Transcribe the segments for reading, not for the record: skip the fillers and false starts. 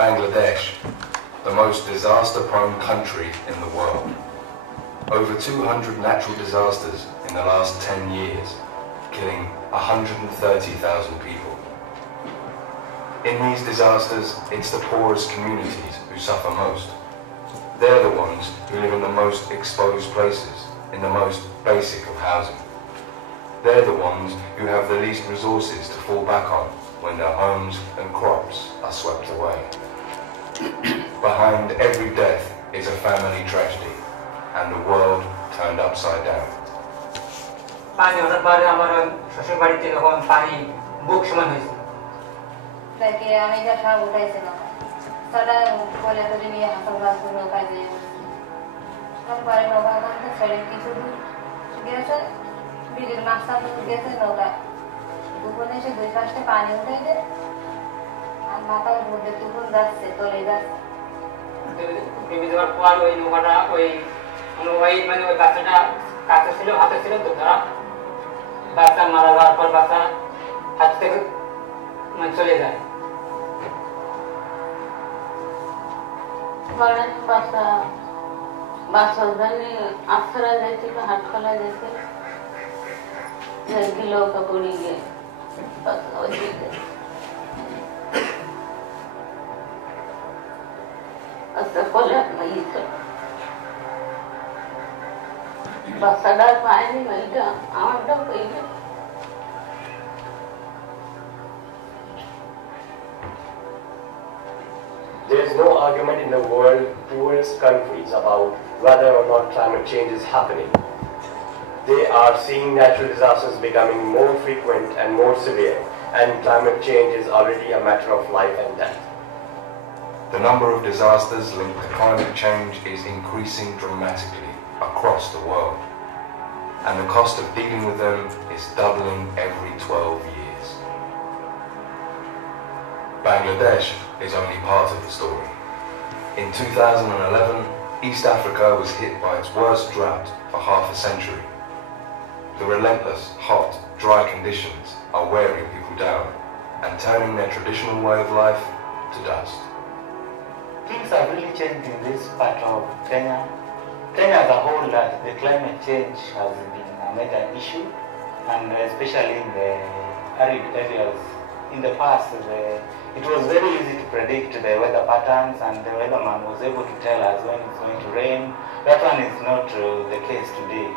Bangladesh, the most disaster-prone country in the world. Over 200 natural disasters in the last 10 years, killing 130,000 people. In these disasters, it's the poorest communities who suffer most. They're the ones who live in the most exposed places, in the most basic of housing. They're the ones who have the least resources to fall back on when their homes and crops are swept away. Behind every death is a family tragedy and a world turned upside down. There is no argument in the world's poorest countries about whether or not climate change is happening. They are seeing natural disasters becoming more frequent and more severe, and climate change is already a matter of life and death. The number of disasters linked to climate change is increasing dramatically across the world, and the cost of dealing with them is doubling every 12 years. Bangladesh is only part of the story. In 2011, East Africa was hit by its worst drought for half a century. The relentless, hot, dry conditions are wearing people down and turning their traditional way of life to dust. Things have really changed in this part of Kenya. Kenya as a whole, the climate change has been a major issue, and especially in the arid areas. In the past, it was very easy to predict the weather patterns, and the weatherman was able to tell us when it's going to rain. That one is not the case today.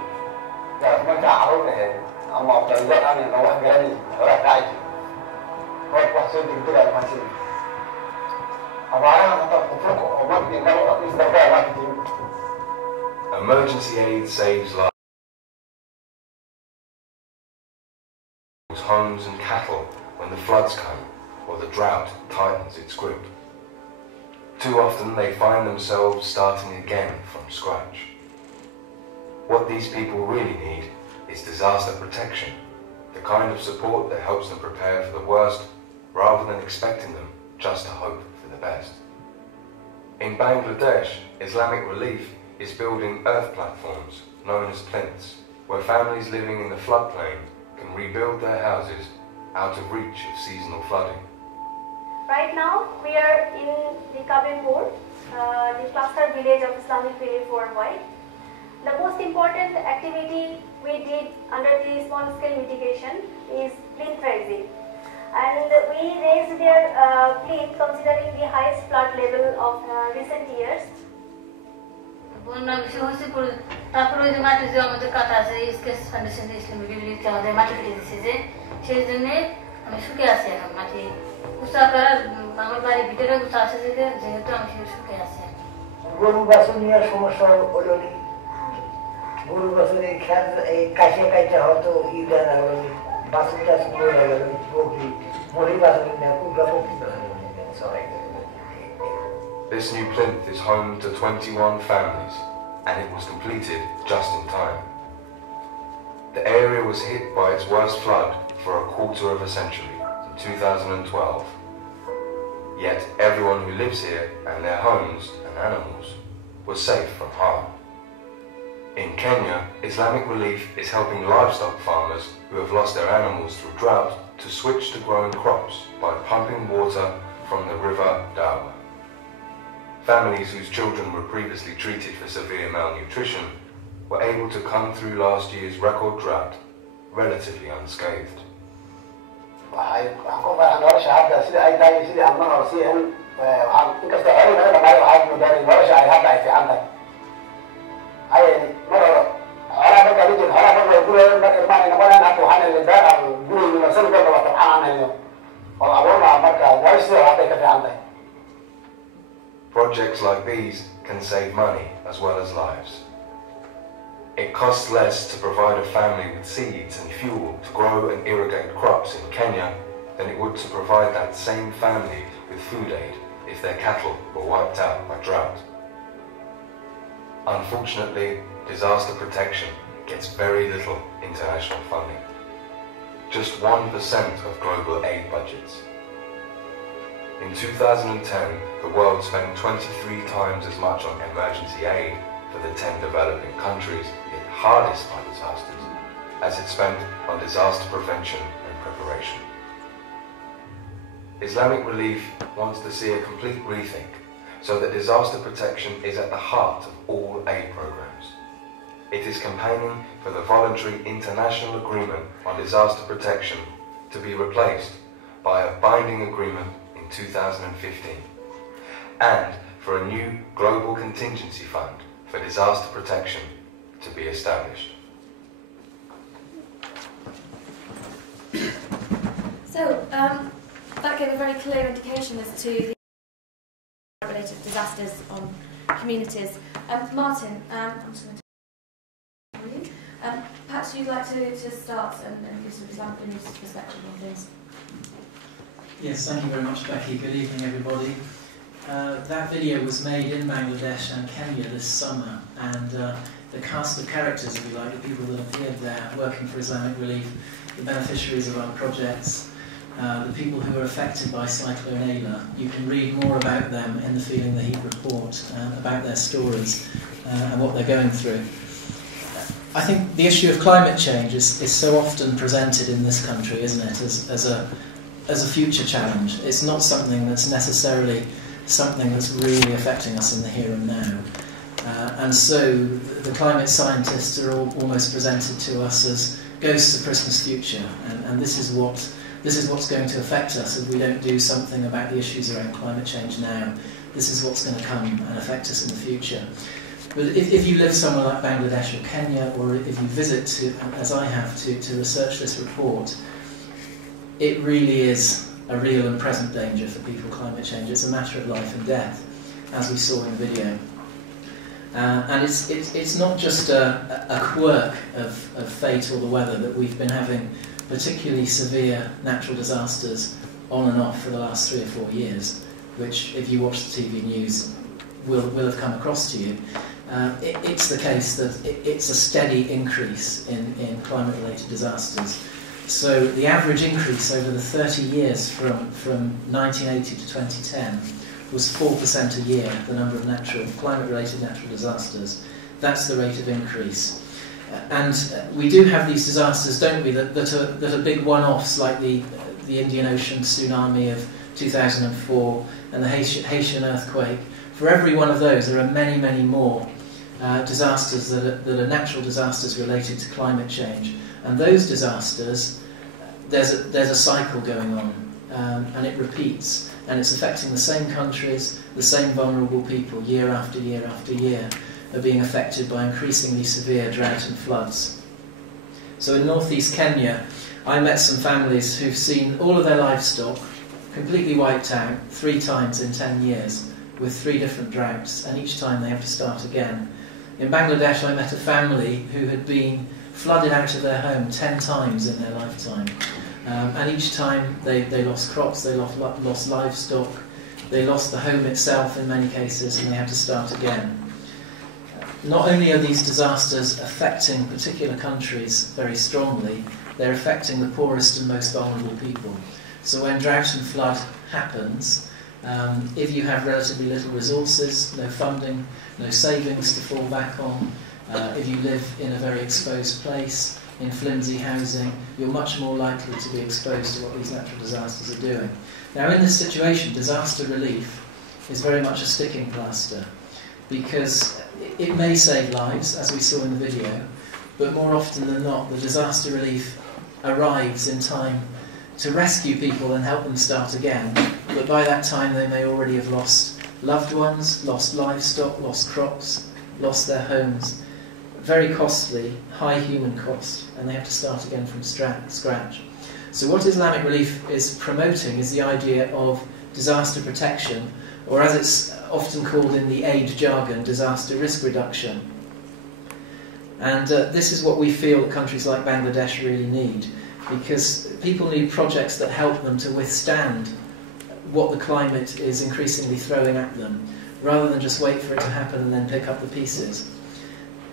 Emergency aid saves lives, homes and cattle when the floods come or the drought tightens its grip. Too often they find themselves starting again from scratch. What these people really need is disaster protection, the kind of support that helps them prepare for the worst rather than expecting them just to hope for the best. In Bangladesh, Islamic Relief is building earth platforms known as plinths, where families living in the floodplain can rebuild their houses out of reach of seasonal flooding. Right now, we are in the Kabirpur, the cluster village of Islamic Relief worldwide. The most important activity we did under the small-scale mitigation is plinth raising. And we raised their plinth considering the highest flood level of recent years. This new plinth is home to 21 families, and it was completed just in time. The area was hit by its worst flood for a quarter of a century, in 2012. Yet everyone who lives here and their homes and animals was safe from harm. In Kenya, Islamic Relief is helping livestock farmers who have lost their animals through drought to switch to growing crops by pumping water from the river Doha. families whose children were previously treated for severe malnutrition were able to come through last year's record drought relatively unscathed. Projects like these can save money as well as lives. It costs less to provide a family with seeds and fuel to grow and irrigate crops in Kenya than it would to provide that same family with food aid if their cattle were wiped out by drought. Unfortunately, disaster protection gets very little international funding. Just 1% of global aid budgets. In 2010, the world spent 23 times as much on emergency aid for the 10 developing countries hit hardest by disasters as it spent on disaster prevention and preparation. Islamic Relief wants to see a complete rethink so that disaster protection is at the heart of all aid programs. It is campaigning for the voluntary international agreement on disaster protection to be replaced by a binding agreement in 2015, and for a new global contingency fund for disaster protection to be established. So, that gave a very clear indication as to the related disasters on communities. Martin, I'm just going to perhaps you'd like to start and give some Islamic Relief's perspective on things. Yes, thank you very much, Becky. Good evening, everybody. That video was made in Bangladesh and Kenya this summer, and the cast of characters, if you like, the people that appeared there working for Islamic Relief, the beneficiaries of our projects, the people who were affected by Cyclone Ayla. You can read more about them in the Feeling the Heat report, about their stories and what they're going through. I think the issue of climate change is so often presented in this country, isn't it, as a future challenge. It's not something that's necessarily something that's really affecting us in the here and now. And so the climate scientists are almost presented to us as ghosts of Christmas future, and this is what's going to affect us if we don't do something about the issues around climate change now. This is what's going to come and affect us in the future. But if you live somewhere like Bangladesh or Kenya, or if you visit, as I have, to research this report, it really is a real and present danger for people, climate change. It's a matter of life and death, as we saw in the video. And it's not just a quirk of fate or the weather that we've been having particularly severe natural disasters on and off for the last 3 or 4 years, which, if you watch the TV news, will have come across to you. It's the case that it's a steady increase in climate-related disasters. So the average increase over the 30 years from 1980 to 2010 was 4% a year, the number of climate-related natural disasters. That's the rate of increase. And we do have these disasters, don't we, that are big one-offs, like the Indian Ocean tsunami of 2004 and the Haitian earthquake. For every one of those, there are many, many more disasters that are natural disasters related to climate change. And those disasters, there's a cycle going on, and it repeats, and it's affecting the same countries, the same vulnerable people, year after year after year, are being affected by increasingly severe drought and floods. So in northeast Kenya, I met some families who've seen all of their livestock completely wiped out 3 times in 10 years, with 3 different droughts, and each time they have to start again. In Bangladesh, I met a family who had been flooded out of their home 10 times in their lifetime. And each time they lost crops, they lost livestock, they lost the home itself in many cases, and they had to start again. Not only are these disasters affecting particular countries very strongly, they're affecting the poorest and most vulnerable people. So when drought and flood happens, if you have relatively little resources, no funding, no savings to fall back on, if you live in a very exposed place, in flimsy housing, you're much more likely to be exposed to what these natural disasters are doing. Now, in this situation, disaster relief is very much a sticking plaster, because it may save lives, as we saw in the video, but more often than not, the disaster relief arrives in time to rescue people and help them start again, but by that time they may already have lost loved ones, lost livestock, lost crops, lost their homes. Very costly, high human cost, and they have to start again from scratch. So what Islamic Relief is promoting is the idea of disaster protection, or as it's often called in the aid jargon, disaster risk reduction. And this is what we feel that countries like Bangladesh really need, because people need projects that help them to withstand what the climate is increasingly throwing at them, rather than just wait for it to happen and then pick up the pieces.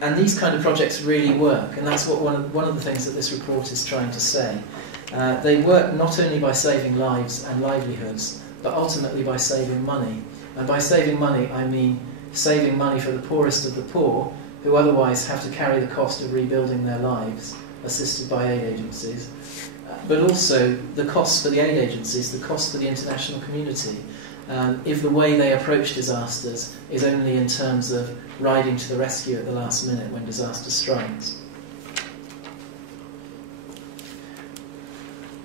And these kind of projects really work, and that's what one of the things that this report is trying to say. They work not only by saving lives and livelihoods, but ultimately by saving money. And by saving money, I mean saving money for the poorest of the poor, who otherwise have to carry the cost of rebuilding their lives, assisted by aid agencies, but also the cost for the aid agencies, the cost for the international community, if the way they approach disasters is only in terms of riding to the rescue at the last minute when disaster strikes.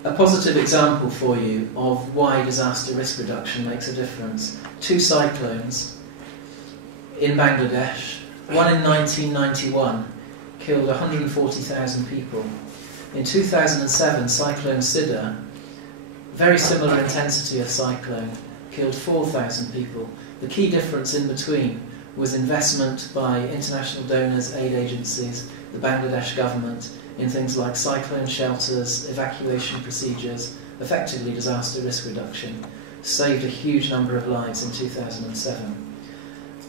A positive example for you of why disaster risk reduction makes a difference. 2 cyclones in Bangladesh, one in 1991, killed 140,000 people. In 2007, Cyclone Sidr, very similar intensity of cyclone, killed 4,000 people. The key difference in between was investment by international donors, aid agencies, the Bangladesh government, in things like cyclone shelters, evacuation procedures, effectively disaster risk reduction, saved a huge number of lives in 2007.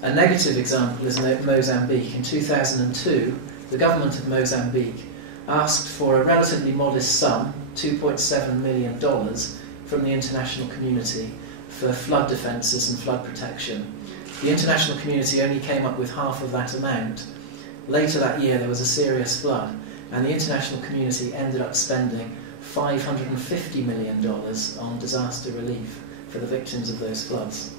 A negative example is Mozambique. In 2002, the government of Mozambique asked for a relatively modest sum, $2.7 million, from the international community for flood defences and flood protection. The international community only came up with half of that amount. Later that year there was a serious flood, and the international community ended up spending $550 million on disaster relief for the victims of those floods.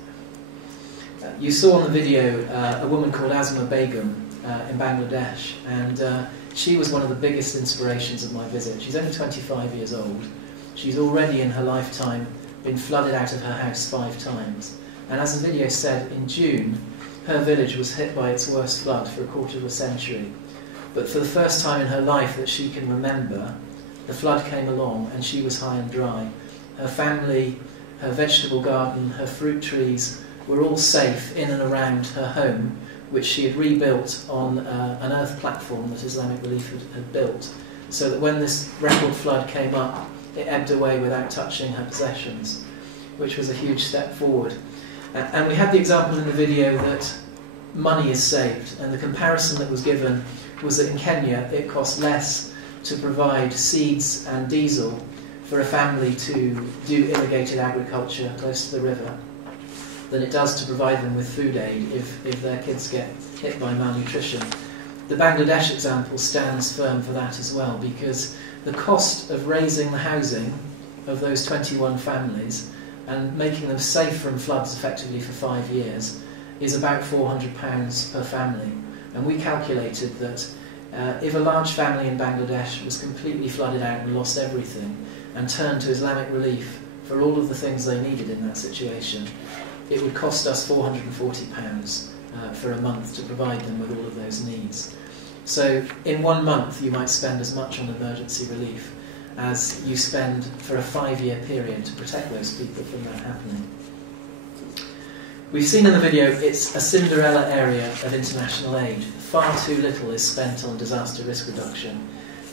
You saw on the video a woman called Asma Begum in Bangladesh, and she was one of the biggest inspirations of my visit. She's only 25 years old. She's already in her lifetime been flooded out of her house 5 times. And as the video said, in June, her village was hit by its worst flood for a quarter of a century. But for the first time in her life that she can remember, the flood came along and she was high and dry. Her family, her vegetable garden, her fruit trees were all safe in and around her home, which she had rebuilt on an earth platform that Islamic Relief had built, so that when this record flood came up, it ebbed away without touching her possessions, which was a huge step forward. And we had the example in the video that money is saved, and the comparison that was given was that in Kenya it cost less to provide seeds and diesel for a family to do irrigated agriculture close to the river than it does to provide them with food aid if their kids get hit by malnutrition. The Bangladesh example stands firm for that as well, because the cost of raising the housing of those 21 families and making them safe from floods effectively for 5 years is about £400 per family. And we calculated that if a large family in Bangladesh was completely flooded out and lost everything and turned to Islamic Relief for all of the things they needed in that situation, it would cost us £440 for a month to provide them with all of those needs. So in 1 month you might spend as much on emergency relief as you spend for a 5-year period to protect those people from that happening. We've seen in the video it's a Cinderella area of international aid. Far too little is spent on disaster risk reduction.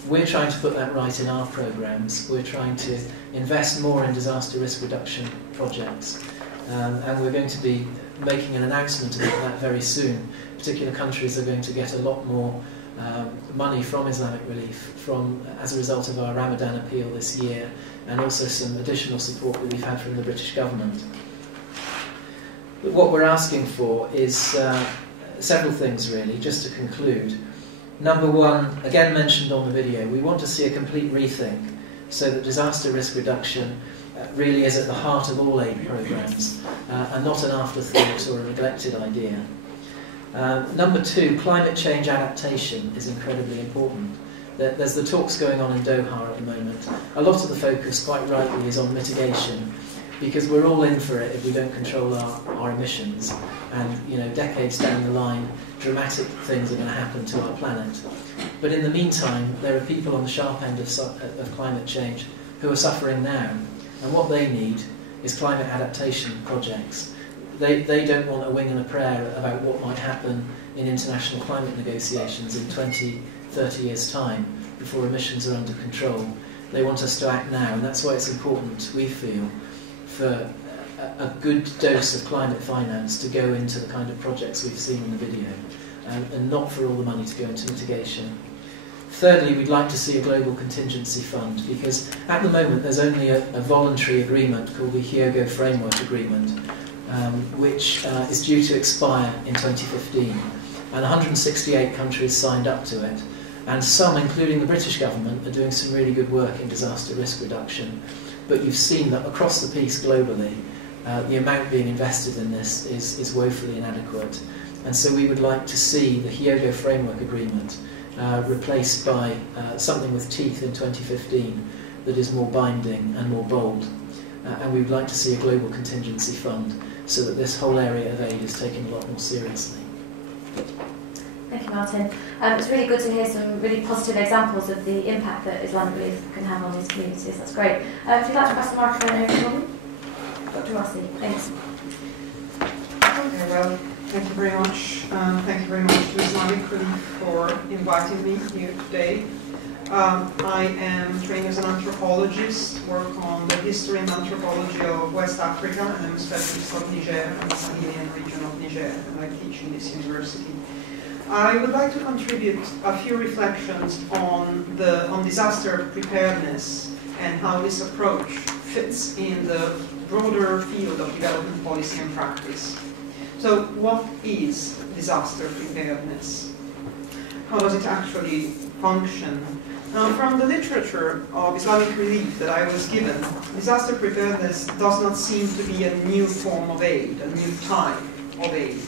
We're trying to put that right in our programmes. We're trying to invest more in disaster risk reduction projects. And we're going to be making an announcement about that very soon. Particular countries are going to get a lot more money from Islamic Relief as a result of our Ramadan appeal this year, and also some additional support that we've had from the British government. But what we're asking for is several things really, just to conclude. Number one, again mentioned on the video, we want to see a complete rethink so that disaster risk reduction really is at the heart of all aid programmes, and not an afterthought or a neglected idea. Number 2, climate change adaptation is incredibly important. There's the talks going on in Doha at the moment. A lot of the focus, quite rightly, is on mitigation, because we're all in for it if we don't control our emissions. And decades down the line, dramatic things are going to happen to our planet. But in the meantime, there are people on the sharp end of climate change who are suffering now. And what they need is climate adaptation projects. They don't want a wing and a prayer about what might happen in international climate negotiations in 20, 30 years' time before emissions are under control. They want us to act now, and that's why it's important, we feel, for a good dose of climate finance to go into the kind of projects we've seen in the video, and not for all the money to go into mitigation. Thirdly, we'd like to see a global contingency fund, because at the moment there's only a voluntary agreement called the Hyogo Framework Agreement, which is due to expire in 2015, and 168 countries signed up to it, and some, including the British government, are doing some really good work in disaster risk reduction. But you've seen that across the piece globally, the amount being invested in this is woefully inadequate, and so we would like to see the Hyogo Framework Agreement replaced by something with teeth in 2015 that is more binding and more bold. And we would like to see a global contingency fund so that this whole area of aid is taken a lot more seriously. Thank you, Martin. It's really good to hear some really positive examples of the impact that Islamic Relief can have on these communities. That's great. If you'd like to pass the microphone over to me. Dr. Rossi, thanks. Okay, well, thank you very much. Thank you very much to Islamic Relief for inviting me here today. I am trained as an anthropologist, work on the history and anthropology of West Africa, and I'm a specialist of Niger and the Sahelian region of Niger, and I teach in this university. I would like to contribute a few reflections on disaster preparedness and how this approach fits in the broader field of development policy and practice. So, what is disaster preparedness? How does it actually function? Now, from the literature of Islamic Relief that I was given, disaster preparedness does not seem to be a new form of aid, a new type of aid.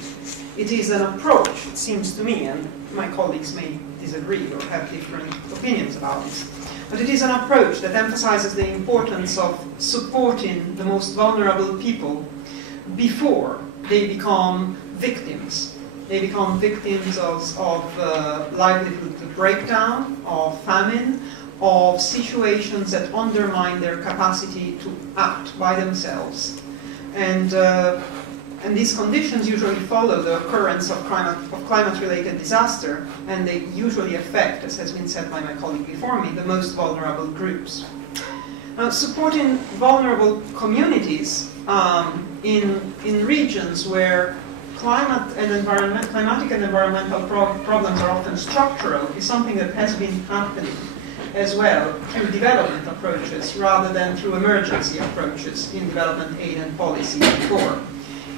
It is an approach, it seems to me, and my colleagues may disagree or have different opinions about this, but it is an approach that emphasizes the importance of supporting the most vulnerable people before they become victims. They become victims of livelihood breakdown, of famine, of situations that undermine their capacity to act by themselves. And these conditions usually follow the occurrence of climate-related disaster, and they usually affect, as has been said by my colleague before me, the most vulnerable groups. Supporting vulnerable communities in regions where climatic and environmental problems are often structural is something that has been happening as well through development approaches rather than through emergency approaches in development aid and policy before.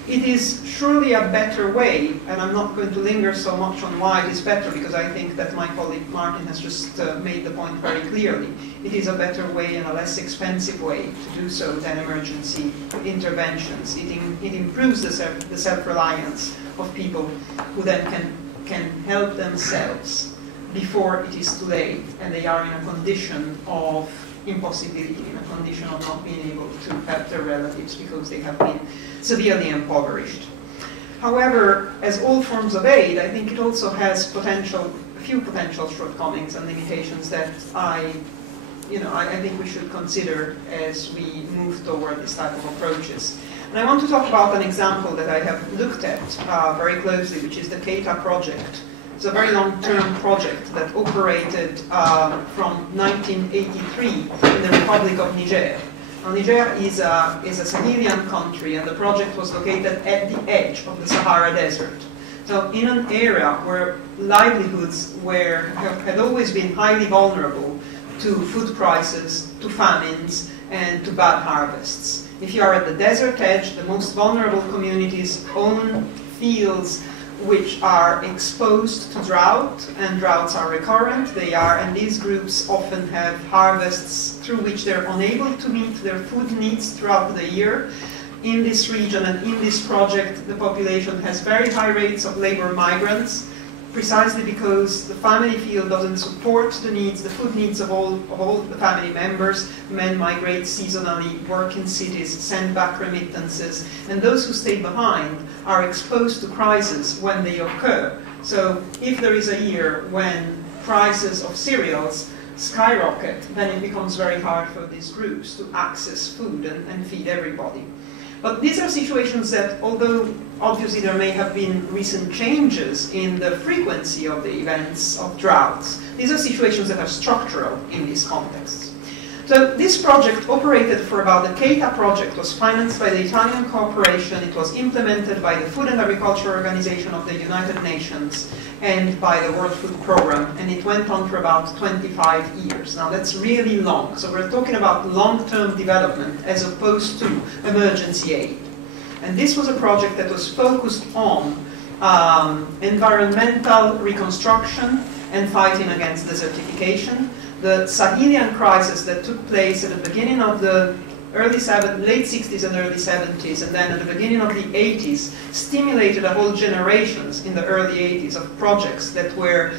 It is surely a better way, and I'm not going to linger so much on why it is better, because I think that my colleague Martin has just made the point very clearly. It is a better way and a less expensive way to do so than emergency interventions. It improves the self-reliance of people who then can help themselves before it is too late and they are in a condition of impossibility, in a condition of not being able to help their relatives because they have been severely impoverished. However, as all forms of aid, I think it also has a few potential shortcomings and limitations that I think we should consider as we move toward this type of approaches. And I want to talk about an example that I have looked at very closely, which is the Keita project. It's a very long-term project that operated from 1983 in the Republic of Niger. Now, Niger is a Sahelian country, and the project was located at the edge of the Sahara Desert. So in an area where livelihoods had always been highly vulnerable to food prices, to famines, and to bad harvests. If you are at the desert edge, the most vulnerable communities own fields which are exposed to drought, and droughts are recurrent. And these groups often have harvests through which they're unable to meet their food needs throughout the year. In this region and in this project, the population has very high rates of labor migrants, precisely because the family field doesn't support the needs, the food needs of all the family members. Men migrate seasonally, work in cities, send back remittances, and those who stay behind are exposed to crises when they occur. So if there is a year when prices of cereals skyrocket, then it becomes very hard for these groups to access food and feed everybody. But these are situations that, although obviously there may have been recent changes in the frequency of the events of droughts, these are situations that are structural in these contexts. So this project operated for about the Keita project, was financed by the Italian Corporation, it was implemented by the Food and Agriculture Organization of the United Nations and by the World Food Programme, and it went on for about 25 years. Now that's really long, so we're talking about long-term development as opposed to emergency aid. And this was a project that was focused on environmental reconstruction and fighting against desertification. The Sahelian crisis that took place at the beginning of the late 60s and early 70s, and then at the beginning of the 80s, stimulated a whole generations in the early 80s of projects that were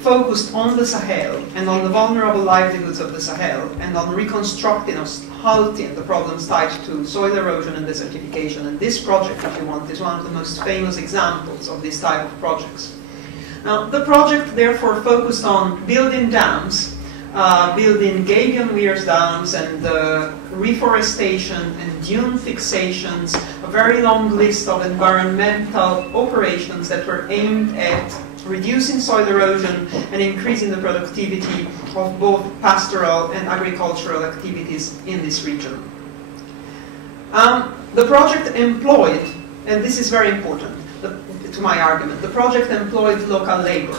focused on the Sahel and on the vulnerable livelihoods of the Sahel and on reconstructing or halting the problems tied to soil erosion and desertification. And this project, if you want, is one of the most famous examples of this type of projects. Now, the project therefore focused on building dams, building gabion weirs dams and reforestation and dune fixations, a very long list of environmental operations that were aimed at reducing soil erosion and increasing the productivity of both pastoral and agricultural activities in this region. The project employed, and this is very important to my argument, the project employed local labor.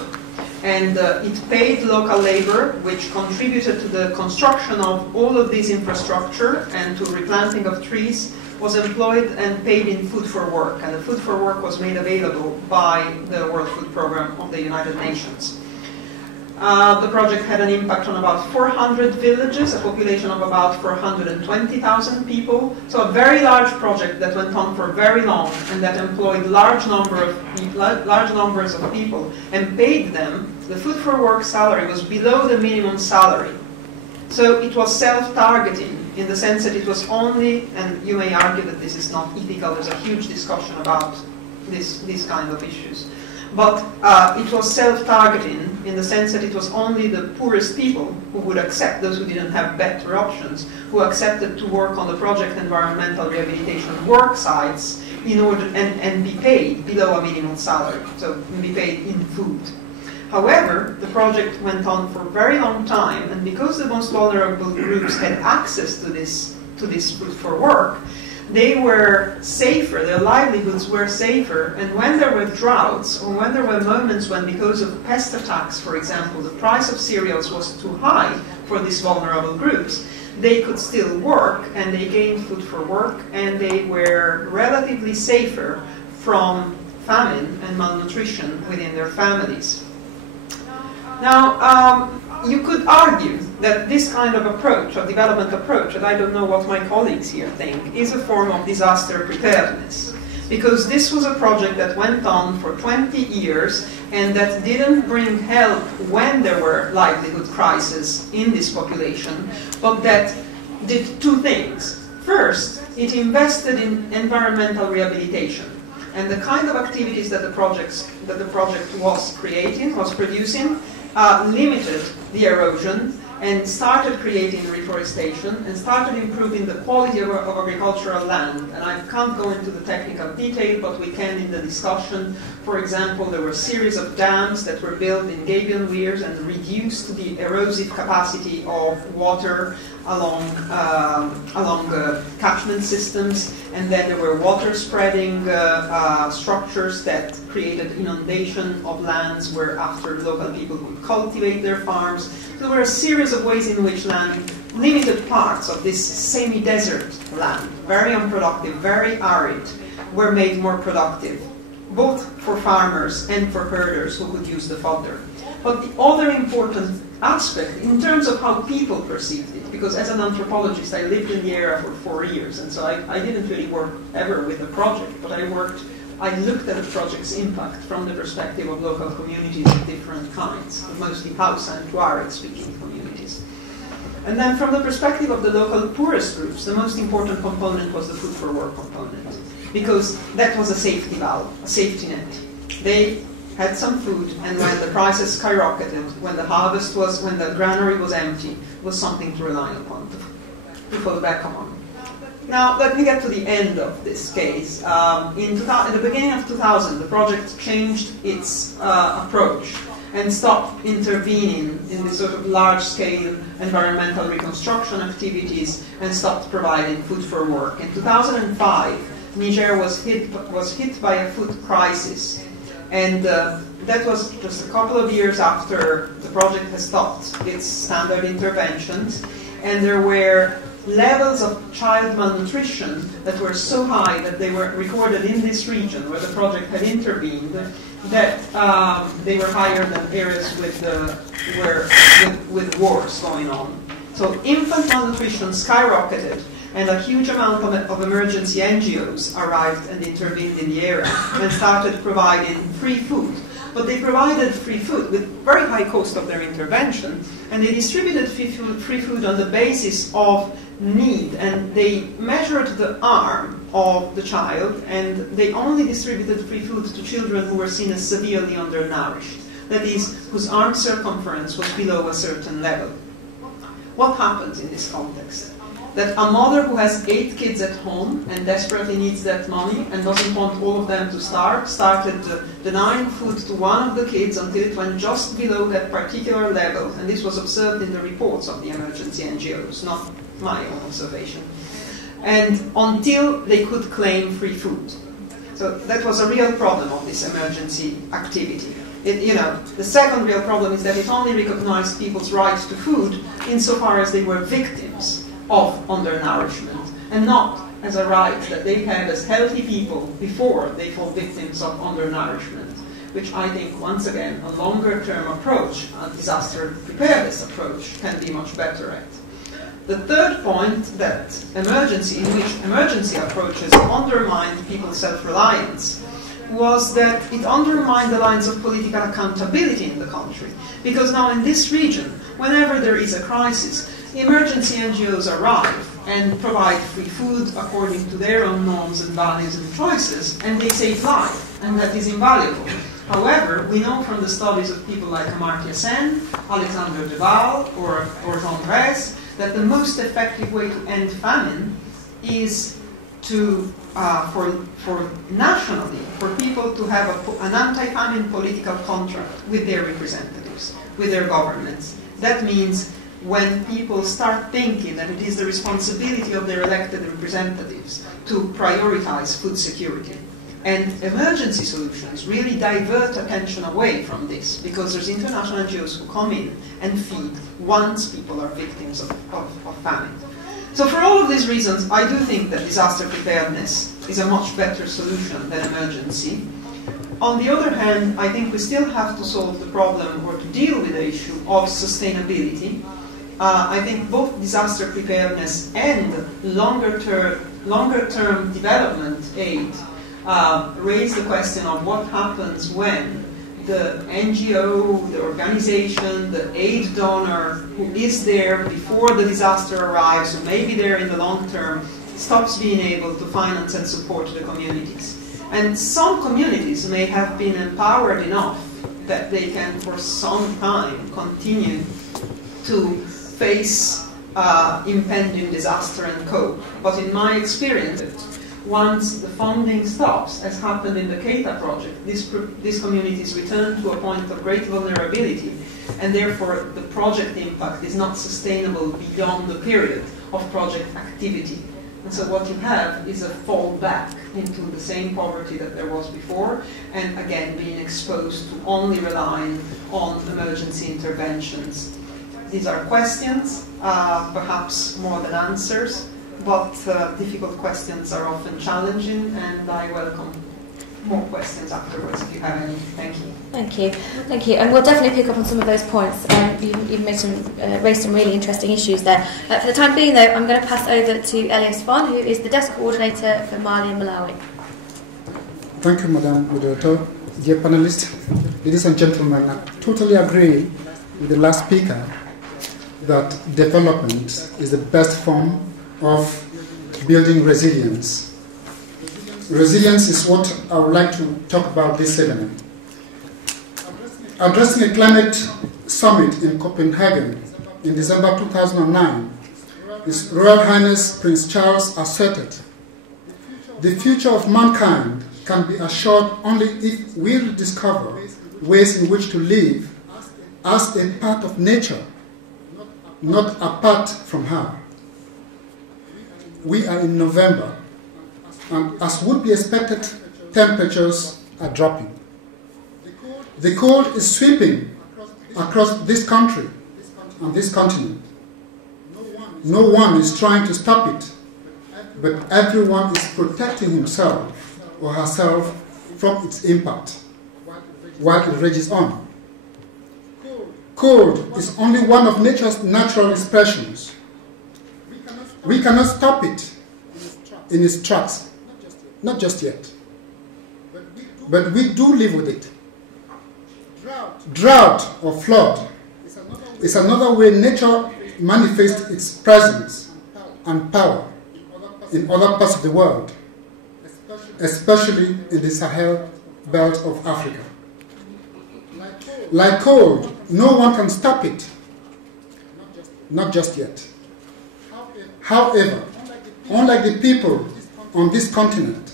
And it paid local labor, which contributed to the construction of all of this infrastructure and to replanting of trees, was employed and paid in food for work. And the food for work was made available by the World Food Programme of the United Nations. The project had an impact on about 400 villages, a population of about 420,000 people. So a very large project that went on for very long and that employed large numbers of people and paid them. The food for work salary was below the minimum salary. So it was self-targeting in the sense that it was only, and you may argue that this is not ethical, there's a huge discussion about these kind of issues. But it was self-targeting in the sense that it was only the poorest people who would accept, those who didn't have better options, who accepted to work on the project environmental rehabilitation work sites in order and be paid below a minimum salary, so be paid in food. However, the project went on for a very long time, and because the most vulnerable groups had access to this food for work, they were safer, their livelihoods were safer, and when there were droughts, or when there were moments when, because of pest attacks, for example, the price of cereals was too high for these vulnerable groups, they could still work, and they gained food for work, and they were relatively safer from famine and malnutrition within their families. Now, you could argue that this kind of approach, a development approach, and I don't know what my colleagues here think, is a form of disaster preparedness. Because this was a project that went on for 20 years and that didn't bring help when there were livelihood crises in this population, but that did two things. First, it invested in environmental rehabilitation. And the kind of activities that the project was creating, was producing, limited the erosion and started creating reforestation and started improving the quality of agricultural land. And I can't go into the technical detail, but we can in the discussion. For example, there were a series of dams that were built in gabion weirs and reduced the erosive capacity of water along catchment systems. And then there were water spreading structures that created inundation of lands where after local people would cultivate their farms. So there were a series of ways in which limited parts of this semi-desert land, very unproductive, very arid, were made more productive both for farmers and for herders who could use the fodder. But the other important aspect, in terms of how people perceived it, because as an anthropologist I lived in the area for 4 years, and so I didn't really work ever with a project, but I looked at the project's impact from the perspective of local communities of different kinds, mostly Hausa and Tuareg-speaking communities. And then from the perspective of the local poorest groups, the most important component was the food for work component, because that was a safety valve, a safety net. They had some food, and when the prices skyrocketed, when the granary was empty, was something to rely upon, to fall back on. Now, let me get to the end of this case. At the beginning of 2000, the project changed its approach and stopped intervening in this sort of large-scale environmental reconstruction activities and stopped providing food for work. In 2005, Niger was hit by a food crisis, and that was just a couple of years after the project had stopped its standard interventions, and there were levels of child malnutrition that were so high that they were recorded in this region where the project had intervened, that they were higher than areas with wars going on. So infant malnutrition skyrocketed, and a huge amount of emergency NGOs arrived and intervened in the area and started providing free food. But they provided free food with very high cost of their intervention, and they distributed free food on the basis of need, and they measured the arm of the child, and they only distributed free food to children who were seen as severely undernourished, that is, whose arm circumference was below a certain level. What happens in this context? That a mother who has 8 kids at home and desperately needs that money and doesn't want all of them to starve, started denying food to one of the kids until it went just below that particular level, and this was observed in the reports of the emergency NGOs, not my own observation, and until they could claim free food. So that was a real problem of this emergency activity. The second real problem is that it only recognized people's right to food insofar as they were victims of undernourishment, and not as a right that they have as healthy people before they fall victims of undernourishment, which I think, once again, a longer-term approach, a disaster preparedness approach, can be much better at. The third point in which emergency approaches undermined people's self-reliance was that it undermined the lines of political accountability in the country. Because now in this region, whenever there is a crisis, emergency NGOs arrive and provide free food according to their own norms and values and choices, and they save life, and that is invaluable. However, we know from the studies of people like Amartya Sen, Alexander Deval, or Jean Dresse, that the most effective way to end famine is for nationally, for people to have an anti-famine political contract with their representatives, with their governments. That means when people start thinking that it is the responsibility of their elected representatives to prioritize food security. And emergency solutions really divert attention away from this, because there's international NGOs who come in and feed once people are victims of famine. So for all of these reasons, I do think that disaster preparedness is a much better solution than emergency. On the other hand, I think we still have to solve the problem, or to deal with the issue of sustainability. I think both disaster preparedness and longer-term development aid raise the question of what happens when the NGO, the organization, the aid donor who is there before the disaster arrives, who may be there in the long term, stops being able to finance and support the communities. And some communities may have been empowered enough that they can for some time continue to face impending disaster and cope. But in my experience, once the funding stops, as happened in the Keita project, these communities return to a point of great vulnerability, and therefore the project impact is not sustainable beyond the period of project activity. And so what you have is a fall back into the same poverty that there was before, and again being exposed to only relying on emergency interventions. These are questions, perhaps more than answers, but difficult questions are often challenging, and I welcome more questions afterwards if you have any. Thank you. Thank you. Thank you. And we'll definitely pick up on some of those points. You've made raised some really interesting issues there. For the time being, though, I'm going to pass over to Elias Fon, who is the desk coordinator for Mali and Malawi. Thank you, Madam Moderator. Dear panelists, ladies and gentlemen, I totally agree with the last speaker that development is the best form of building resilience. Resilience is what I would like to talk about this evening. Addressing a climate summit in Copenhagen in December 2009, His Royal Highness Prince Charles asserted, "The future of mankind can be assured only if we rediscover ways in which to live as a part of nature, not apart from her." We are in November, and as would be expected, temperatures are dropping. The cold is sweeping across this country and this continent. No one is trying to stop it, but everyone is protecting himself or herself from its impact while it rages on. Cold is only one of nature's natural expressions. We cannot stop it in its tracks, not just yet. But we do live with it. Drought or flood is another way nature manifests its presence and power in other parts of the world, especially in the Sahel belt of Africa. Like cold, no one can stop it, not just yet. However, unlike the people on this continent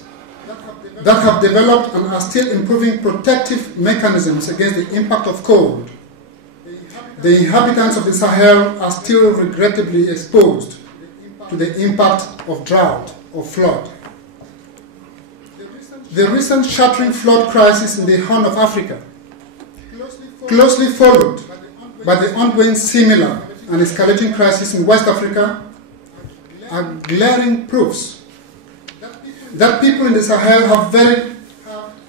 that have developed and are still improving protective mechanisms against the impact of cold, the inhabitants of the Sahel are still regrettably exposed to the impact of drought or flood. The recent shattering flood crisis in the Horn of Africa, closely followed by the ongoing similar and escalating crisis in West Africa, are glaring proofs that people in the Sahel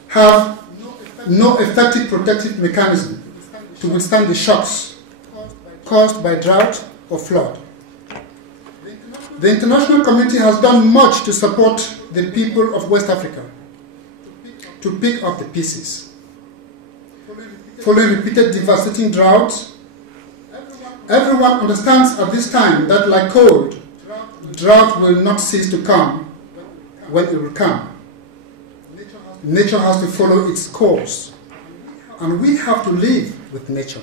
have no effective protective mechanism to withstand the shocks caused by drought or flood. The international community has done much to support the people of West Africa to pick up the pieces. Following repeated devastating droughts, everyone understands at this time that, like cold, drought will not cease to come when it will come. Nature has to follow its course, and we have to live with nature.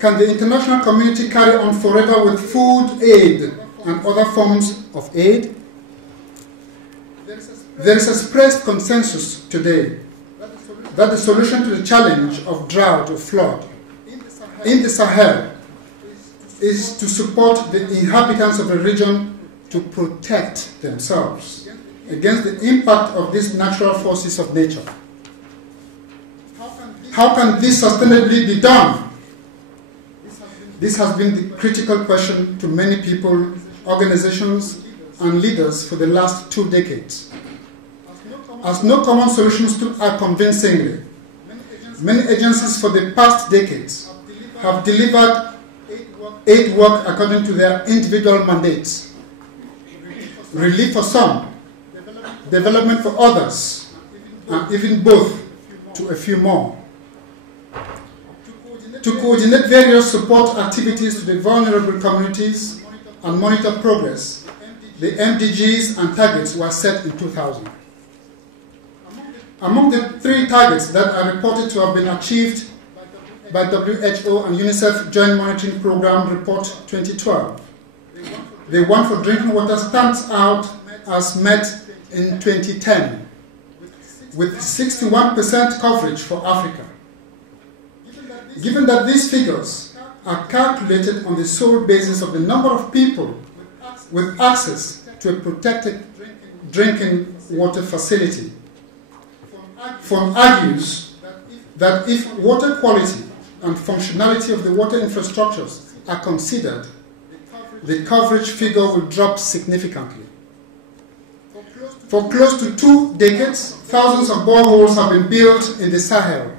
Can the international community carry on forever with food aid and other forms of aid? There is expressed consensus today that the solution to the challenge of drought or flood in the Sahel is to support the inhabitants of the region to protect themselves against the impact of these natural forces of nature. How can this sustainably be done? This has been the critical question to many people, organizations, and leaders for the last 2 decades. As no common solutions are convincingly, many agencies for the past decades have delivered aid work according to their individual mandates. Relief for some, development for others, and even both to a few more. To coordinate various support activities to the vulnerable communities and monitor progress, the MDGs and targets were set in 2000. Among the 3 targets that are reported to have been achieved by WHO and UNICEF Joint Monitoring Program Report 2012, the one for drinking water stands out as met in 2010, with 61% coverage for Africa. Given that these figures are calculated on the sole basis of the number of people with access to a protected drinking water facility, FON argues that if water quality and functionality of the water infrastructures are considered, the coverage figure will drop significantly. For close to 2 decades, thousands of boreholes have been built in the Sahel.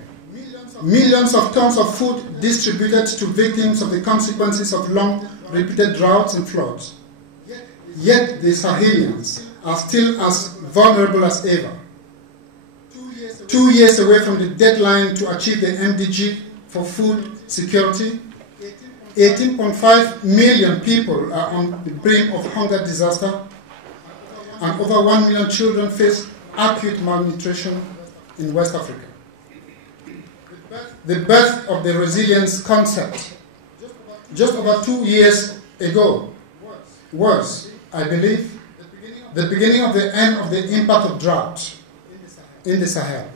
Millions of tons of food distributed to victims of the consequences of long repeated droughts and floods. Yet the Sahelians are still as vulnerable as ever. 2 years away from the deadline to achieve the MDG for food security, 18.5 million people are on the brink of hunger disaster, and over 1 million children face acute malnutrition in West Africa. The birth of the resilience concept just over 2 years ago was, I believe, the beginning of the end of the impact of drought in the Sahel.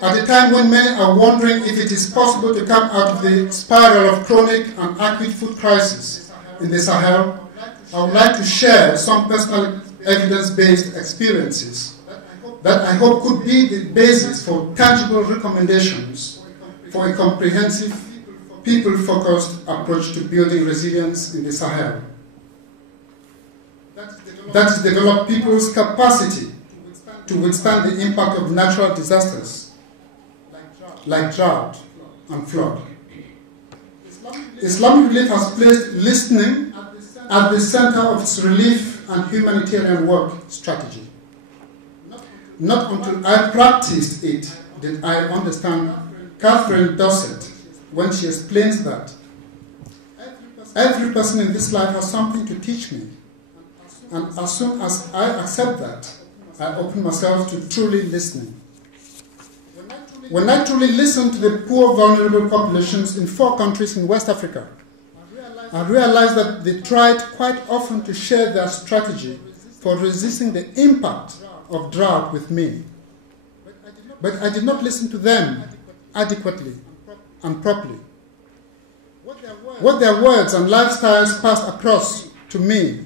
At a time when many are wondering if it is possible to come out of the spiral of chronic and acute food crisis in the Sahel, I would like to share some personal evidence-based experiences that I hope could be the basis for tangible recommendations for a comprehensive, people-focused approach to building resilience in the Sahel. That is, develop people's capacity to withstand the impact of natural disasters like drought and flood. Islamic Relief has placed listening at the center of its relief and humanitarian work strategy. Not until I practiced it did I understand Catherine Dossett when she explains that every person in this life has something to teach me, and as soon as I accept that, I open myself to truly listening. When I truly listened to the poor, vulnerable populations in 4 countries in West Africa, I realized that they tried quite often to share their strategy for resisting the impact of drought with me. But I did not listen to them adequately and properly. What their words and lifestyles passed across to me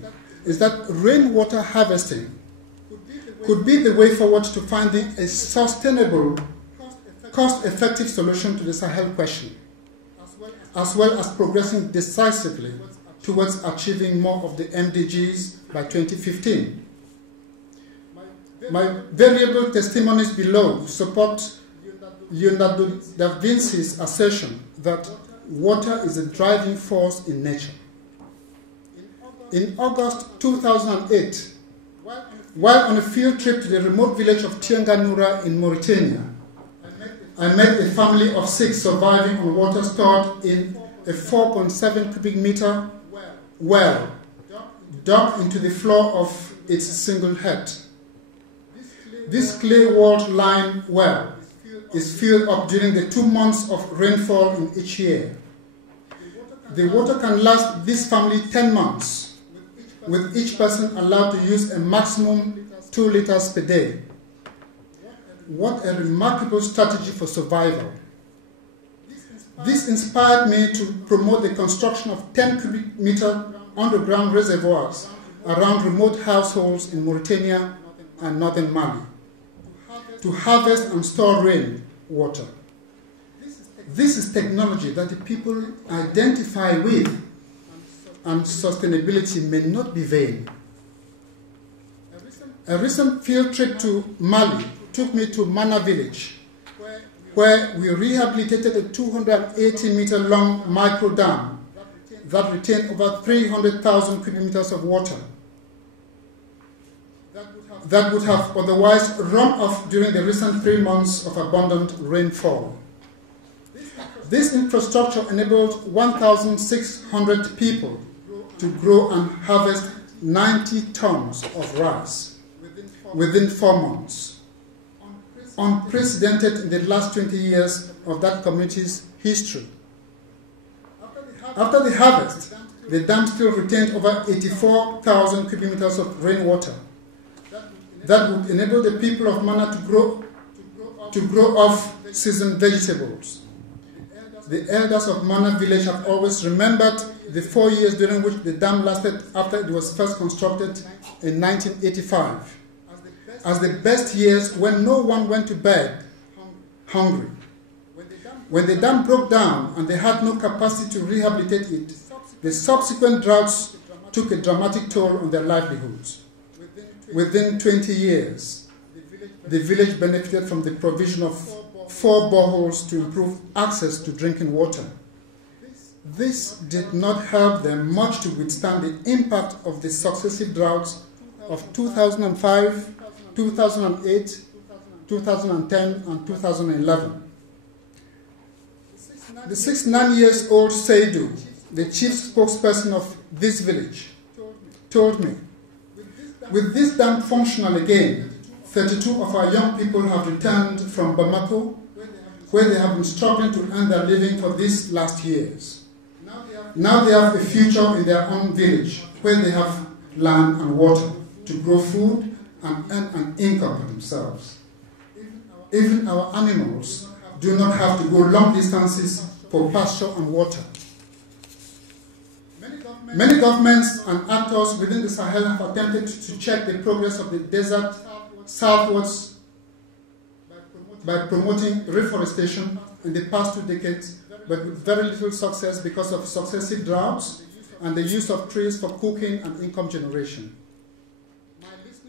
is that rainwater harvesting could be the way forward to finding a sustainable, cost-effective solution to the Sahel question, as well as progressing decisively towards achieving more of the MDGs by 2015. My variable testimonies below support Leonardo da Vinci's assertion that water is a driving force in nature. In August 2008, while on a field trip to the remote village of Tianganura in Mauritania, I met a family of 6 surviving on water stored in a 4.7 cubic meter well dug into the floor of its single head. This clay-walled lime well is filled up during the 2 months of rainfall in each year. The water can last this family 10 months, with each person allowed to use a maximum 2 liters per day. What a remarkable strategy for survival. This inspired me to promote the construction of 10 cubic meter underground reservoirs around remote households in Mauritania and northern Mali to harvest and store rain water. This is technology that the people identify with, and sustainability may not be vain. A recent field trip to Mali took me to Mana village, where we rehabilitated a 280-meter-long micro dam that retained over 300,000 cubic meters of water that would have otherwise run off during the recent 3 months of abundant rainfall. This infrastructure enabled 1,600 people to grow and harvest 90 tons of rice within 4 months. Unprecedented in the last 20 years of that community's history. After the harvest, the dam still retained over 84,000 cubic meters of rainwater that would enable the people of Mana to grow off-season vegetables. The elders of Mana village have always remembered the 4 years during which the dam lasted after it was first constructed in 1985 as the best years when no one went to bed hungry. When the dam broke down and they had no capacity to rehabilitate it, the subsequent droughts took a dramatic toll on their livelihoods. Within 20 years, the village benefited from the provision of 4 boreholes to improve access to drinking water. This did not help them much to withstand the impact of the successive droughts of 2005, 2008, 2010, and 2011. The 69-year-old Seydou, the chief spokesperson of this village, told me, "With this dam functional again, 32 of our young people have returned from Bamako, where they have been struggling to earn their living for these last years. Now they have a future in their own village, where they have land and water to grow food and earn an income for themselves. Even our animals do not have to go long distances for pasture and water." Many governments and actors within the Sahel have attempted to check the progress of the desert southwards by promoting reforestation in the past 2 decades, but with very little success because of successive droughts and the use of trees for cooking and income generation.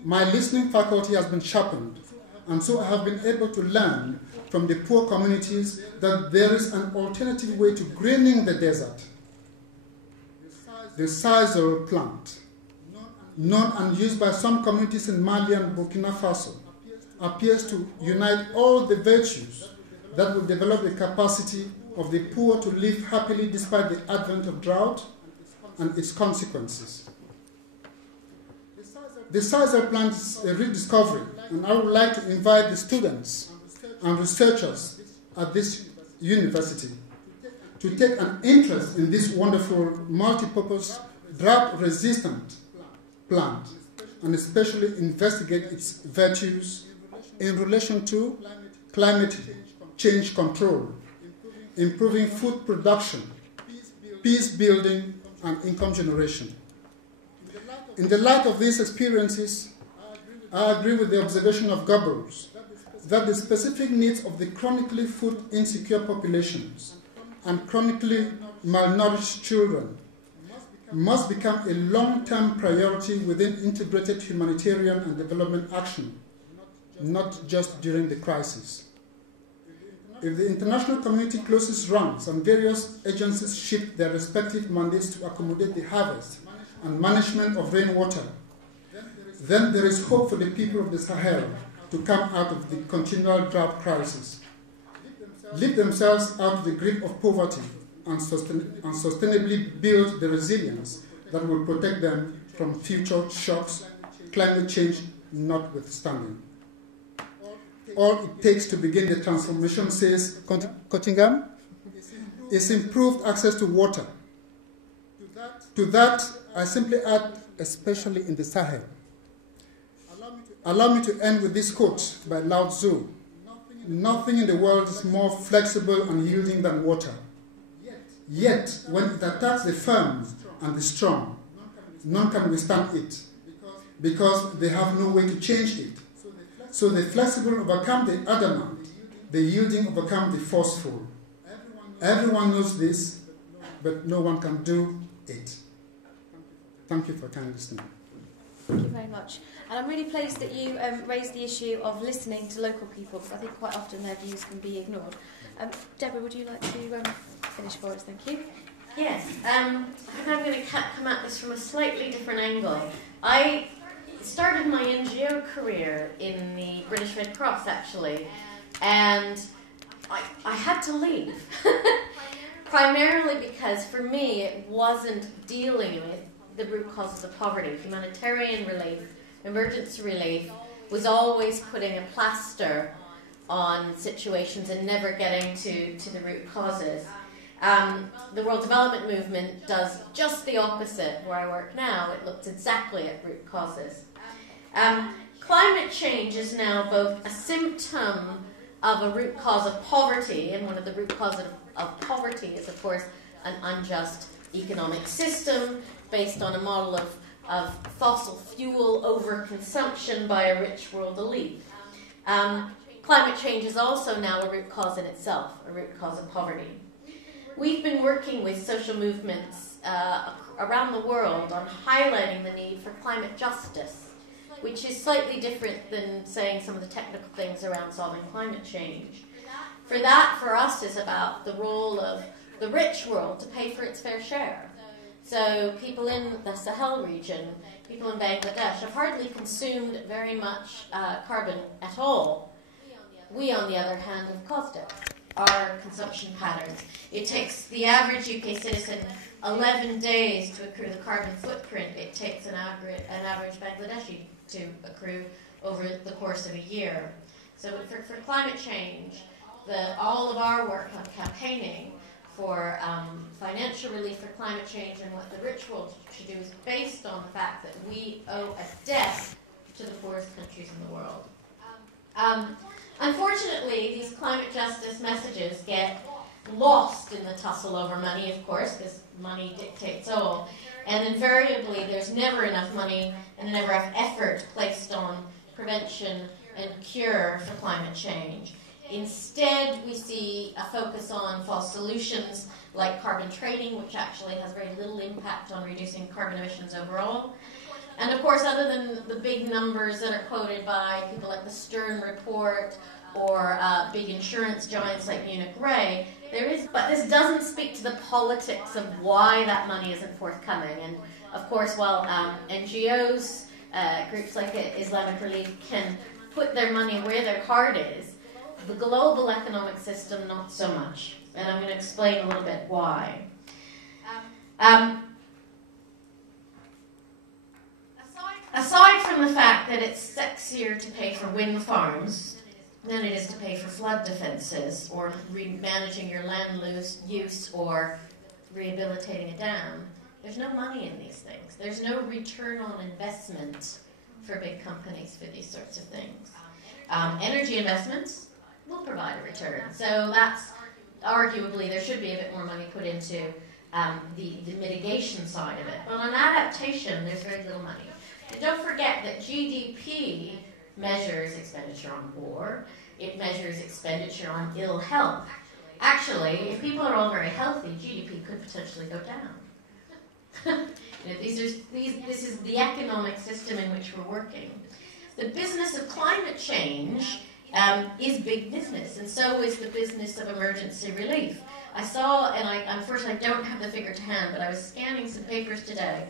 My listening faculty has been sharpened, and so I have been able to learn from the poor communities that there is an alternative way to greening the desert. The sisal plant, known and used by some communities in Mali and Burkina Faso, appears to unite all the virtues that will develop the capacity of the poor to live happily despite the advent of drought and its consequences. The sisal plant is a rediscovery, and I would like to invite the students and researchers at this university to take an interest in this wonderful multi-purpose drought-resistant plant, and especially investigate its virtues in relation to climate change control, improving food production, peace building, and income generation. In the light of these experiences, I agree with the observation of Goebbels that the specific needs of the chronically food insecure populations and chronically malnourished children must become a long-term priority within integrated humanitarian and development action, not just during the crisis. If the international community closes ranks and various agencies shift their respective mandates to accommodate the harvest and management of rainwater, then there is hope for the people of the Sahel to come out of the continual drought crisis, lift themselves out of the grip of poverty, and sustainably build the resilience that will protect them from future shocks, climate change notwithstanding. All it takes to begin the transformation, says Cottingham, is improved access to water. To that, I simply add, especially in the Sahel. Allow me to end with this quote by Lao Tzu: "Nothing in the world is more flexible and yielding than water. Yet, when it attacks the firm and the strong, none can withstand it, because they have no way to change it. So the flexible overcome the adamant, the yielding overcome the forceful. Everyone knows this, but no one can do it." Thank you for kind listening. Thank you very much. And I'm really pleased that you raised the issue of listening to local people, because I think quite often their views can be ignored. Deborah, would you like to finish for us? Thank you. Yes. I think I'm going to come at this from a slightly different angle. I started my NGO career in the British Red Cross, actually, and I had to leave. Primarily because, for me, it wasn't dealing with the root causes of poverty. Humanitarian relief, emergency relief, was always putting a plaster on situations and never getting to the root causes. The World Development Movement does just the opposite. Where I work now, it looks exactly at root causes. Climate change is now both a symptom of a root cause of poverty, and one of the root causes of poverty is, of course, an unjust economic system based on a model of fossil fuel overconsumption by a rich world elite. Climate change is also now a root cause in itself, a root cause of poverty. We've been working with social movements around the world on highlighting the need for climate justice. which is slightly different than saying some of the technical things around solving climate change. For that, for us, is about the role of the rich world to pay for its fair share. So people in the Sahel region, people in Bangladesh, have hardly consumed very much carbon at all. We, on the other hand, have caused it. Our consumption patterns. It takes the average UK citizen 11 days to accrue the carbon footprint it takes an average Bangladeshi to accrue over the course of a year. So for climate change, all of our work on campaigning for financial relief for climate change and what the rich world should do is based on the fact that we owe a debt to the poorest countries in the world. Unfortunately, these climate justice messages get lost in the tussle over money, of course, because money dictates all. And invariably, there's never enough money and never enough effort placed on prevention and cure for climate change. Instead, we see a focus on false solutions like carbon trading, which actually has very little impact on reducing carbon emissions overall. And of course, other than the big numbers that are quoted by people like the Stern Report or big insurance giants like Munich Re, but this doesn't speak to the politics of why that money isn't forthcoming. And of course, while NGOs, groups like Islamic Relief can put their money where their heart is, the global economic system not so much. And I'm going to explain a little bit why. Aside from the fact that it's sexier to pay for wind farms than it is to pay for flood defenses or managing your land use or rehabilitating a dam, there's no money in these things. There's no return on investment for big companies for these sorts of things. Energy investments will provide a return. So that's arguably, there should be a bit more money put into the mitigation side of it. But on adaptation, there's very little money. And don't forget that GDP measures expenditure on war. It measures expenditure on ill health. Actually, if people are all very healthy, GDP could potentially go down. This is the economic system in which we're working. The business of climate change is big business, and so is the business of emergency relief. I saw, and unfortunately I don't have the figure to hand, but I was scanning some papers today,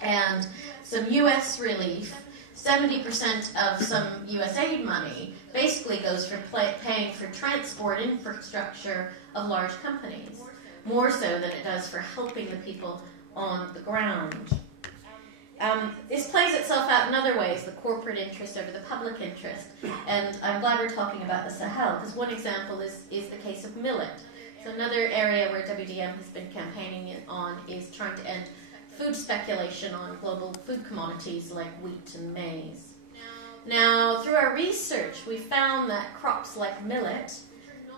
and some U.S. relief, 70% of some U.S. aid money basically goes for paying for transport infrastructure of large companies, more so than it does for helping the people on the ground. This plays itself out in other ways, the corporate interest over the public interest. And I'm glad we're talking about the Sahel, because one example is the case of millet. So another area where WDM has been campaigning on is trying to end food speculation on global food commodities like wheat and maize. Now, through our research, we found that crops like millet,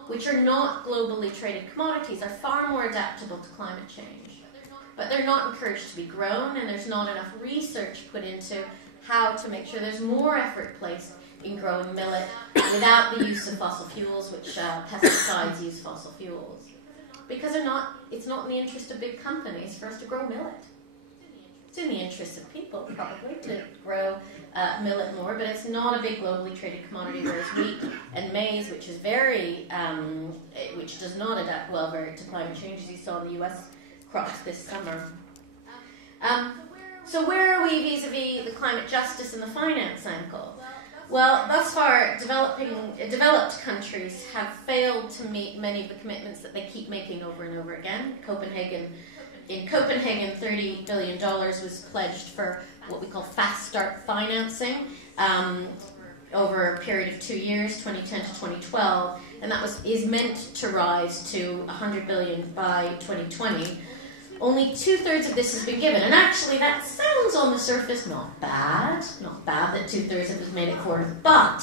which are not globally traded commodities, are far more adaptable to climate change. But they're not encouraged to be grown, and there's not enough research put into how to make sure there's more effort placed in growing millet without the use of fossil fuels, which pesticides use fossil fuels. Because it's not in the interest of big companies for us to grow millet. It's in the interest of people, probably, to grow millet more, but it's not a big globally traded commodity, whereas wheat and maize, which is which does not adapt well to climate change, as you saw in the U.S. crops this summer. So where are we vis-a-vis the climate justice and the finance angle? Well, thus far, developed countries have failed to meet many of the commitments that they keep making over and over again. In Copenhagen, $30 billion was pledged for what we call fast start financing over a period of 2 years, 2010 to 2012, and that is meant to rise to $100 billion by 2020. Only 2/3 of this has been given, and actually that sounds on the surface not bad that 2/3 of it made it forward, but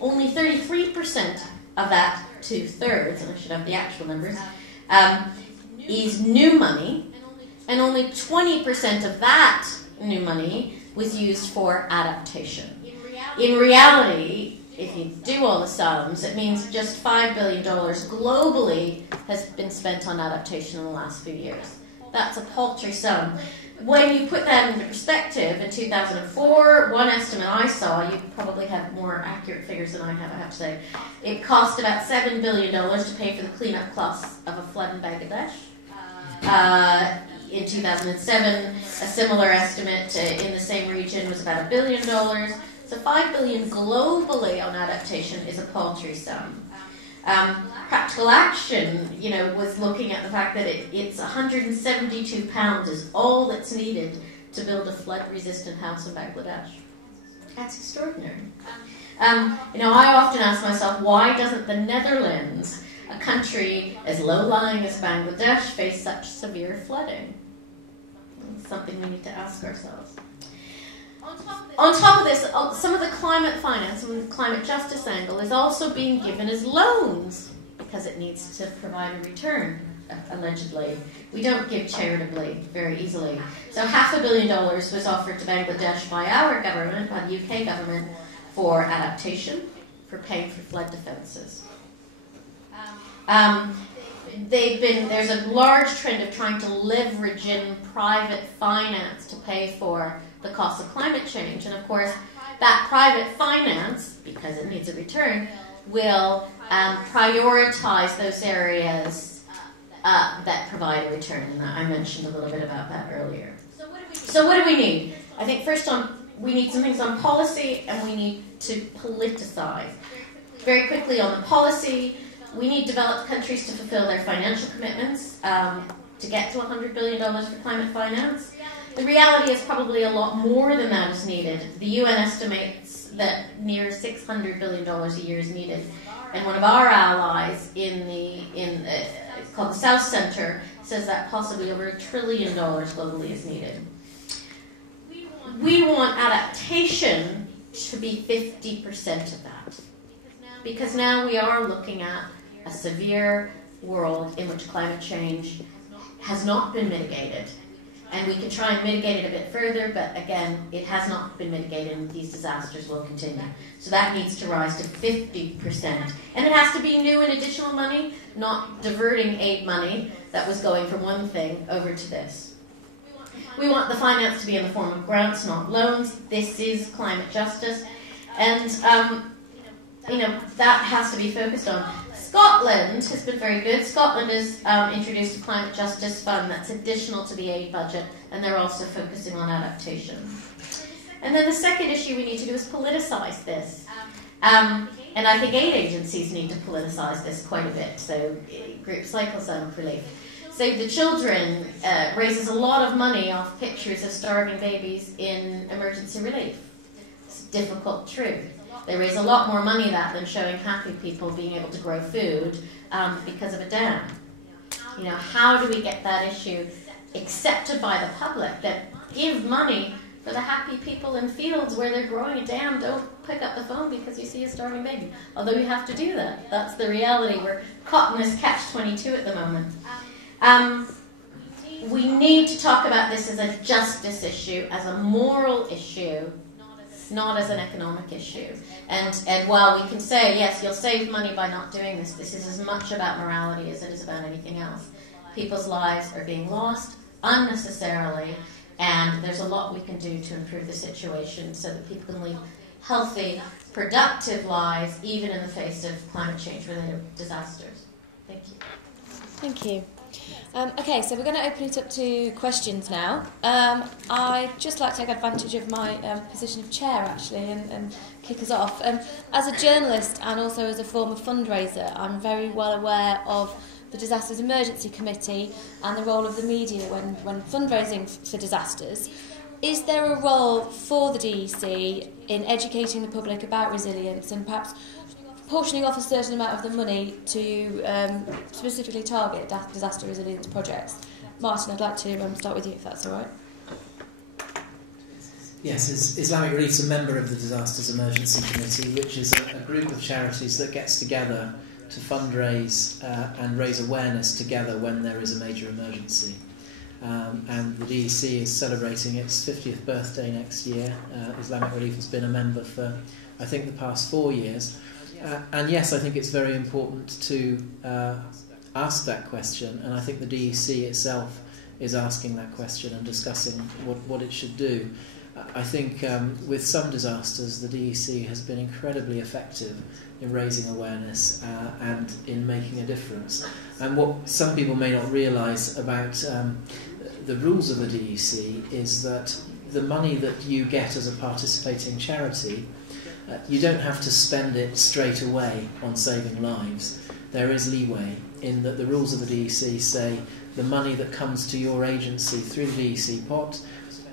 only 33% of that 2/3, and I should have the actual numbers, is new money, and only 20% of that new money was used for adaptation. In reality, if you do all the sums, it means just $5 billion globally has been spent on adaptation in the last few years. That's a paltry sum. when you put that into perspective, in 2004, one estimate I saw, you probably have more accurate figures than I have to say, it cost about $7 billion to pay for the cleanup costs of a flood in Bangladesh. In 2007, a similar estimate in the same region was about $1 billion. So $5 billion globally on adaptation is a paltry sum. Practical Action, was looking at the fact that it's £172 is all that's needed to build a flood-resistant house in Bangladesh. That's extraordinary. I often ask myself, why doesn't the Netherlands, a country as low-lying as Bangladesh, face such severe flooding? It's something we need to ask ourselves. On top of this, some of the climate finance and climate justice angle is also being given as loans because it needs to provide a return, allegedly. We don't give charitably very easily. So $500 million was offered to Bangladesh by our government, by the UK government, for adaptation, for paying for flood defences. There's a large trend of trying to leverage in private finance to pay for the cost of climate change. And of course, that private finance, because it needs a return, will prioritize those areas that provide a return. And I mentioned a little bit about that earlier. So what do we need? I think first we need some things on policy, and we need to politicize. Very quickly on the policy, we need developed countries to fulfill their financial commitments to get to $100 billion for climate finance. The reality is probably a lot more than that is needed. The UN estimates that near $600 billion a year is needed. And one of our allies called the South Center says that possibly over $1 trillion globally is needed. We want adaptation to be 50% of that. Because now we are looking at a severe world in which climate change has not been mitigated. And we can try and mitigate it a bit further, but again, it has not been mitigated and these disasters will continue. So that needs to rise to 50%. And it has to be new and additional money, not diverting aid money that was going from one thing over to this. We want the finance to be in the form of grants, not loans. This is climate justice. And, that has to be focused on. Scotland has been very good. Scotland has introduced a climate justice fund that's additional to the aid budget, and they're also focusing on adaptation. And then the second issue we need to do is politicize this. And I think aid agencies need to politicize this quite a bit, so groups like Islamic Relief. Save the Children raises a lot of money off pictures of starving babies in emergency relief. It's a difficult truth. They raise a lot more money than showing happy people being able to grow food because of a dam. How do we get that issue accepted by the public that give money for the happy people in fields where they're growing a dam? Don't pick up the phone because you see a starving baby. Although you have to do that. That's the reality. We're caught in this catch-22 at the moment. We need to talk about this as a justice issue, as a moral issue, not as an economic issue. And while we can say, yes, you'll save money by not doing this, this is as much about morality as it is about anything else. People's lives are being lost unnecessarily, and there's a lot we can do to improve the situation so that people can lead healthy, productive lives, even in the face of climate change-related disasters. Thank you. Thank you. Okay, so we're going to open it up to questions now. I'd just like to take advantage of my position of chair, actually, and kick us off. As a journalist and also as a former fundraiser, I'm very well aware of the Disasters Emergency Committee and the role of the media when fundraising for disasters. Is there a role for the DEC in educating the public about resilience and perhaps portioning off a certain amount of the money to specifically target disaster resilience projects? Martin, I'd like to start with you, if that's all right. Yes, Islamic Relief is a member of the Disasters Emergency Committee, which is a group of charities that gets together to fundraise and raise awareness together when there is a major emergency. And the DEC is celebrating its 50th birthday next year. Islamic Relief has been a member for, I think, the past 4 years. And yes, I think it's very important to ask that question, and I think the DEC itself is asking that question and discussing what it should do. I think with some disasters, the DEC has been incredibly effective in raising awareness and in making a difference. And what some people may not realise about the rules of the DEC is that the money that you get as a participating charity, you don't have to spend it straight away on saving lives. There is leeway in that the rules of the DEC say the money that comes to your agency through the DEC pot,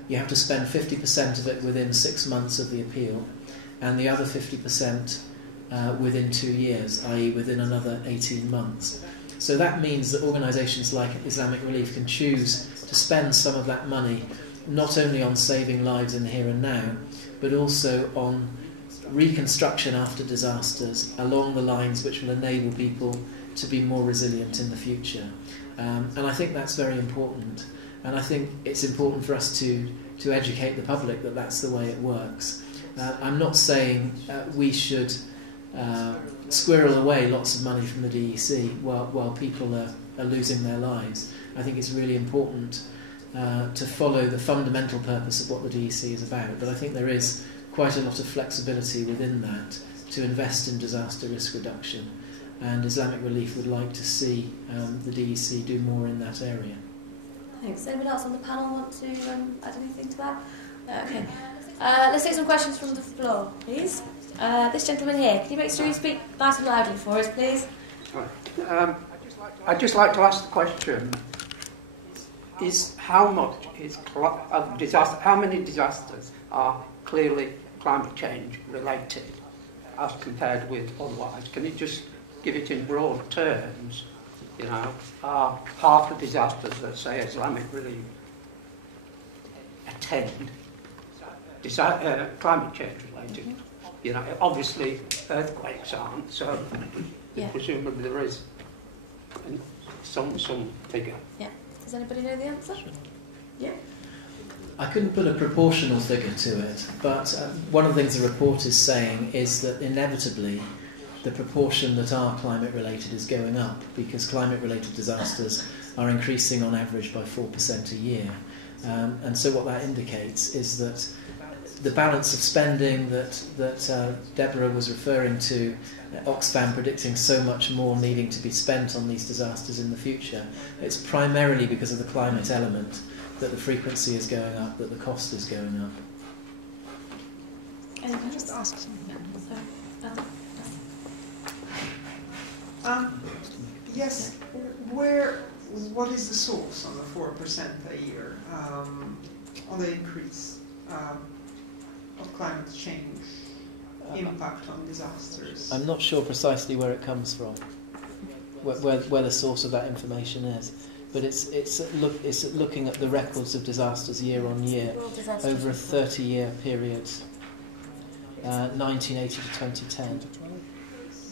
you have to spend 50% of it within 6 months of the appeal, and the other 50% within 2 years, i.e. within another 18 months. So that means that organisations like Islamic Relief can choose to spend some of that money not only on saving lives in the here and now, but also on reconstruction after disasters along the lines which will enable people to be more resilient in the future. And I think that's very important. And I think it's important for us to educate the public that that's the way it works. I'm not saying we should squirrel away lots of money from the DEC while people are losing their lives. I think it's really important to follow the fundamental purpose of what the DEC is about. But I think there is quite a lot of flexibility within that to invest in disaster risk reduction. And Islamic Relief would like to see the DEC do more in that area. Thanks. Anyone else on the panel want to add anything to that? Okay. Let's take some questions from the floor, please. This gentleman here, can you make sure you speak nice and loudly for us, please? I'd just like to ask the question: is how much is how many disasters are clearly climate change related as compared with otherwise? Can you just give it in broad terms? You know, are half the disasters that say Islamic Relief attend climate change related? You know, obviously earthquakes aren't, so yeah. Presumably there is some figure. Yeah. Does anybody know the answer? Sure. Yeah. I couldn't put a proportional figure to it, but one of the things the report is saying is that inevitably the proportion that are climate related is going up because climate related disasters are increasing on average by 4% a year. And so what that indicates is that the balance of spending that Deborah was referring to, Oxfam predicting so much more needing to be spent on these disasters in the future, it's primarily because of the climate element that the frequency is going up, that the cost is going up. And can I just ask something? Yes, what is the source on the 4% a year on the increase of climate change impact on disasters? I'm not sure precisely where it comes from, where the source of that information is, but it's looking at the records of disasters year on year over a 30-year period, 1980 to 2010.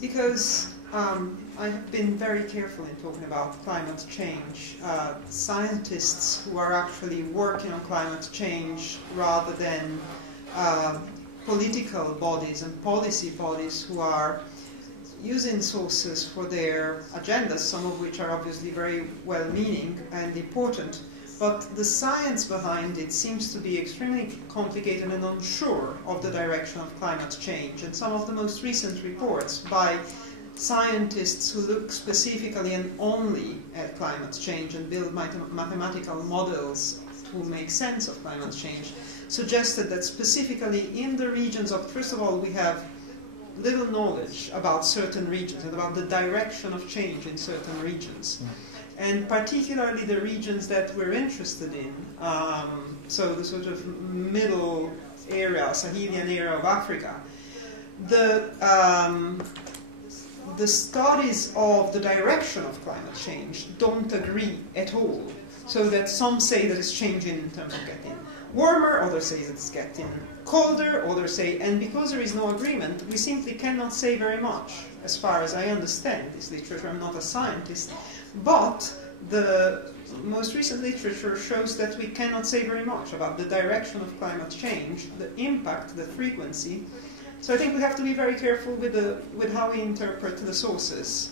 Because I have been very careful in talking about climate change. Scientists who are actually working on climate change rather than political bodies and policy bodies who are using sources for their agendas, some of which are obviously very well-meaning and important, but the science behind it seems to be extremely complicated and unsure of the direction of climate change. And some of the most recent reports by scientists who look specifically and only at climate change and build mathematical models to make sense of climate change suggested that specifically in the regions of, first of all, we have little knowledge about certain regions and about the direction of change in certain regions. And particularly the regions that we're interested in, so the sort of middle area, Sahelian area of Africa, the studies of the direction of climate change don't agree at all. So that some say that it's changing in terms of getting warmer, others say that it's getting colder, others say, and because there is no agreement, we simply cannot say very much, as far as I understand this literature. I'm not a scientist, but the most recent literature shows that we cannot say very much about the direction of climate change, the impact, the frequency. So I think we have to be very careful with how we interpret the sources.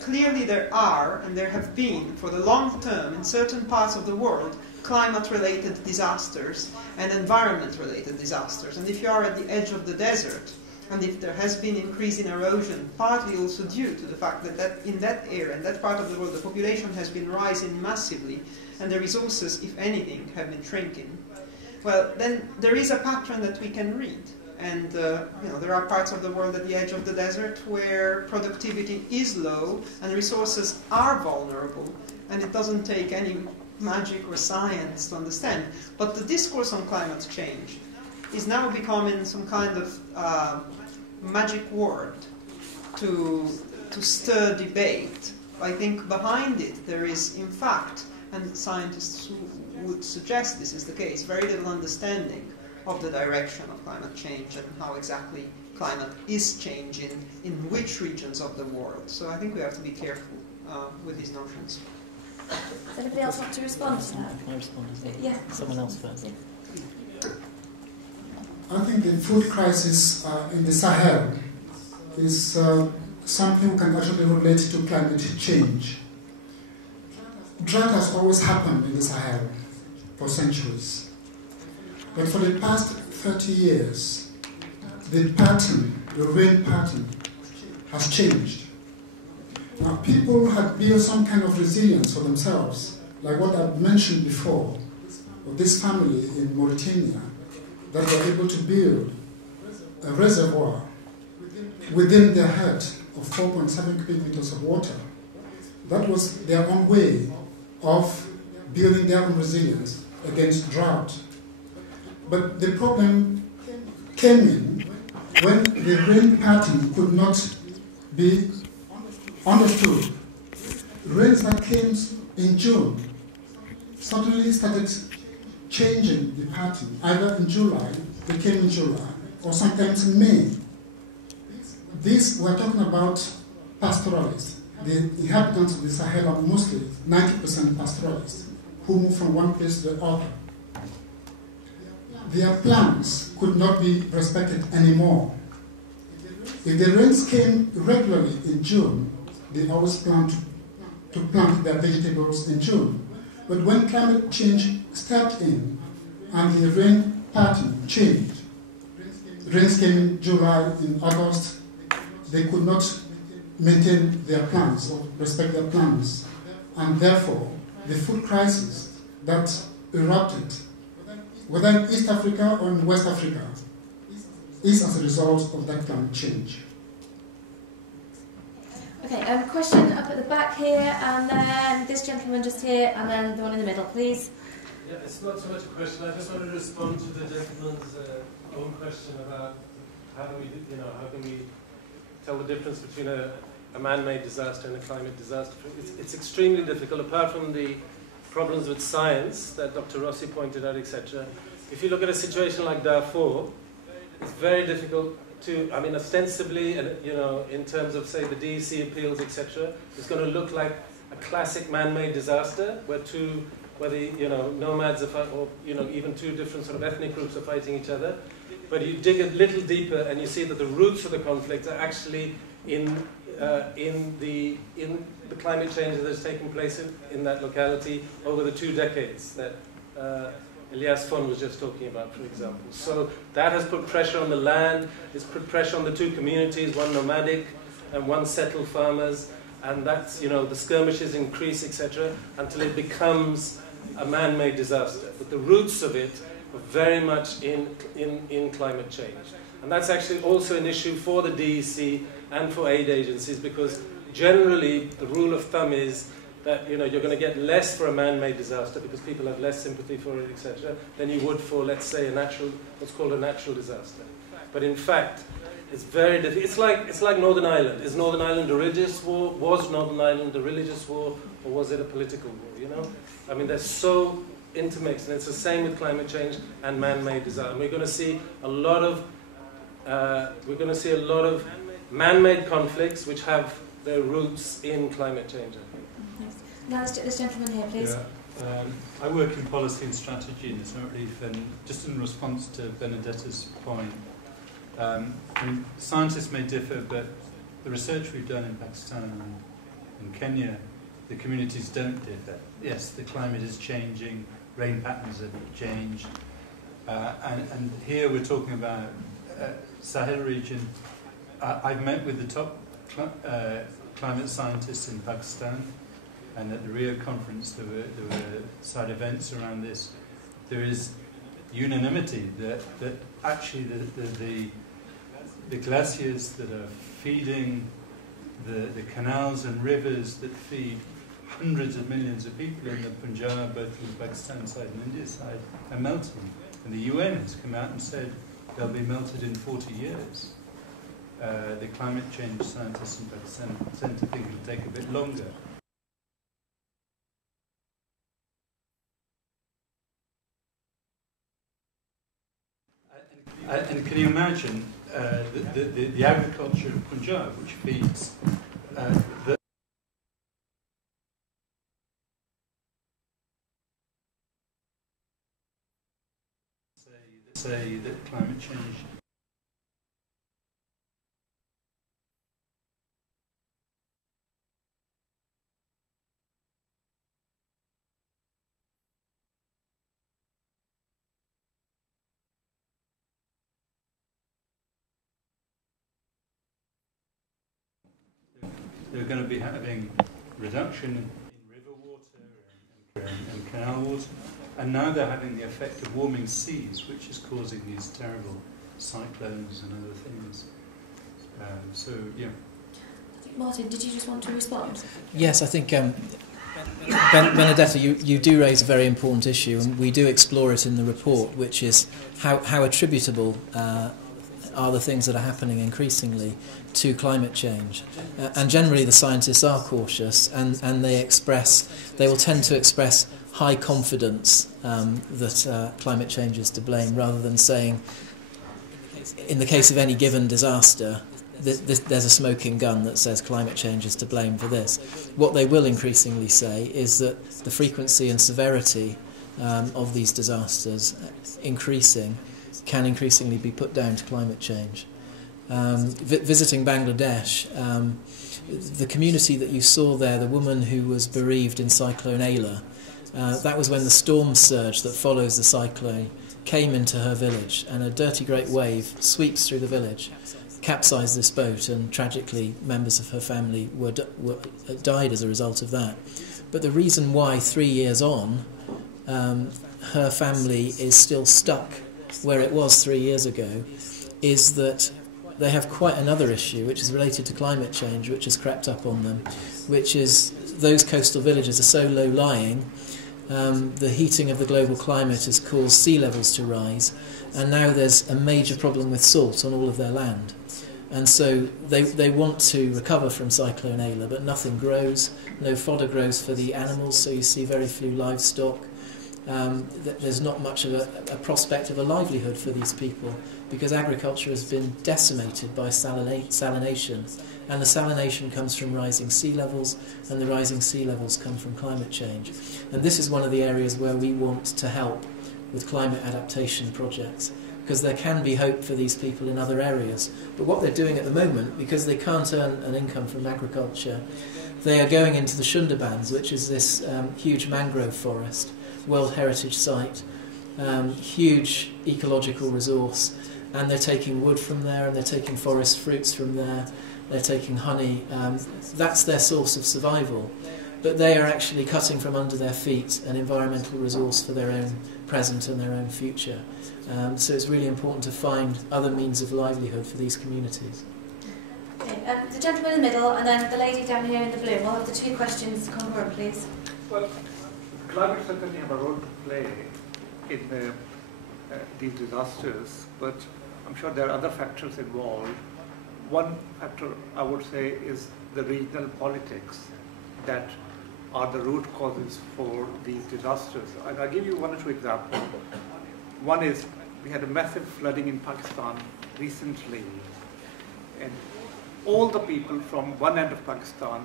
clearly there are, and there have been for the long term in certain parts of the world, climate-related disasters and environment-related disasters. And if you are at the edge of the desert, and if there has been increase in erosion, partly also due to the fact that in that area, in that part of the world, the population has been rising massively, and the resources, if anything, have been shrinking, well, then there is a pattern that we can read. And there are parts of the world at the edge of the desert where productivity is low and resources are vulnerable, and it doesn't take any magic or science to understand. But the discourse on climate change is now becoming some kind of magic word to stir debate. I think behind it there is, in fact, and scientists would suggest this is the case, very little understanding of the direction of climate change and how exactly climate is changing in which regions of the world. So I think we have to be careful with these notions. Does anybody else want to respond to that? Can I respond? Yeah. Someone else first. I think the food crisis in the Sahel is something we can actually relate to climate change. Drought has always happened in the Sahel for centuries. But for the past 30 years, the pattern, the rain pattern, has changed. Now, people have built some kind of resilience for themselves, like what I've mentioned before, of this family in Mauritania, that were able to build a reservoir within their hut of 4.7 cubic meters of water. That was their own way of building their own resilience against drought. But the problem came in when the rain pattern could not be understood. Rains that came in June suddenly started changing the pattern. Either in July, they came in July, or sometimes in May. This, we're talking about pastoralists. The inhabitants of the Sahel are mostly 90% pastoralists, who move from one place to the other. Their plans could not be respected anymore. If the rains came regularly in June, they always planned to plant their vegetables in June. But when climate change stepped in and the rain pattern changed, rains came in July, in August, they could not maintain their plans or respect their plans. And therefore, the food crisis that erupted, whether in East Africa or in West Africa, is as a result of that climate change. Okay, question up at the back here, and then this gentleman just here, and then the one in the middle, please. Yeah, it's not so much a question. I just wanted to respond to the gentleman's own question about how can we tell the difference between a man-made disaster and a climate disaster. It's extremely difficult, apart from the problems with science that Dr. Rossi pointed out, etc. If you look at a situation like Darfur, it's very difficult to, I mean, ostensibly, in terms of, say, the DEC appeals, etc., it's going to look like a classic man-made disaster where the nomads are or even two different sort of ethnic groups are fighting each other. But you dig a little deeper and you see that the roots of the conflict are actually in the climate change that has taken place in that locality over the 2 decades that Elias Fon was just talking about, for example. So that has put pressure on the land, it's put pressure on the two communities, one nomadic and one settled farmers, and that's, the skirmishes increase, etc., until it becomes a man-made disaster. But the roots of it are very much in climate change. And that's actually also an issue for the DEC and for aid agencies, because generally the rule of thumb is that you're going to get less for a man-made disaster because people have less sympathy for it, etc., than you would for, let's say, what's called a natural disaster. But in fact, it's very difficult. It's like Northern Ireland. Is Northern Ireland a religious war? Was Northern Ireland a religious war, or was it a political war? I mean, they're so intermixed, and it's the same with climate change and man-made disaster. And we're going to see a lot of man-made conflicts which have their roots in climate change. Now, this gentleman here, please. Yeah. I work in policy and strategy in Islamic Relief, and just in response to Benedetta's point, scientists may differ, but the research we've done in Pakistan In Kenya, the communities don't differ. Yes, the climate is changing, rain patterns have changed, and here we're talking about Sahel region. I've met with the top climate scientists in Pakistan, and at the Rio conference there were side events around this. There is unanimity that actually the glaciers that are feeding the canals and rivers that feed hundreds of millions of people in the Punjab, both on the Pakistan side and India side, are melting. And the UN has come out and said they'll be melted in 40 years. The climate change scientists in Pakistan tend to think it'll take a bit longer. And can you imagine the agriculture of Punjab, which feeds say that climate change they're going to be having reduction in river water and canal water, and now they're having the effect of warming seas, which is causing these terrible cyclones and other things. So, yeah. Martin, did you just want to respond? Yes, I think Benedetta, you do raise a very important issue, and we do explore it in the report, which is how attributable are the things that are happening increasingly to climate change. And generally the scientists are cautious, and they will tend to express high confidence that climate change is to blame, rather than saying, in the case of any given disaster, there's a smoking gun that says climate change is to blame for this. What they will increasingly say is that the frequency and severity of these disasters can increasingly be put down to climate change. Visiting Bangladesh, the community that you saw there, the woman who was bereaved in Cyclone Ayla, that was when the storm surge that follows the cyclone came into her village, and a dirty great wave sweeps through the village, capsized this boat, and tragically members of her family died as a result of that. But the reason why 3 years on her family is still stuck where it was 3 years ago is that they have quite another issue which is related to climate change, which has crept up on them, which is those coastal villages are so low-lying, the heating of the global climate has caused sea levels to rise, and now there's a major problem with salt on all of their land. And so they want to recover from Cyclone Ayla, but nothing grows, no fodder grows for the animals, so you see very few livestock. There's not much of a prospect of a livelihood for these people, because agriculture has been decimated by salination, and the salination comes from rising sea levels, and the rising sea levels come from climate change. And this is one of the areas where we want to help with climate adaptation projects, because there can be hope for these people in other areas. But what they're doing at the moment, because they can't earn an income from agriculture, they are going into the Sundarbans, which is this huge mangrove forest, World Heritage Site, huge ecological resource, and they're taking wood from there, and they're taking forest fruits from there, they're taking honey. That's their source of survival. But they are actually cutting from under their feet an environmental resource for their own present and their own future. So it's really important to find other means of livelihood for these communities. Okay, the gentleman in the middle, and then the lady down here in the blue. We'll have the two questions concurrent, please. Well, climate certainly have a role to play in these disasters, but I'm sure there are other factors involved. One factor I would say is the regional politics that are the root causes for these disasters. And I'll give you one or two examples. One is we had a massive flooding in Pakistan recently, and all the people from one end of Pakistan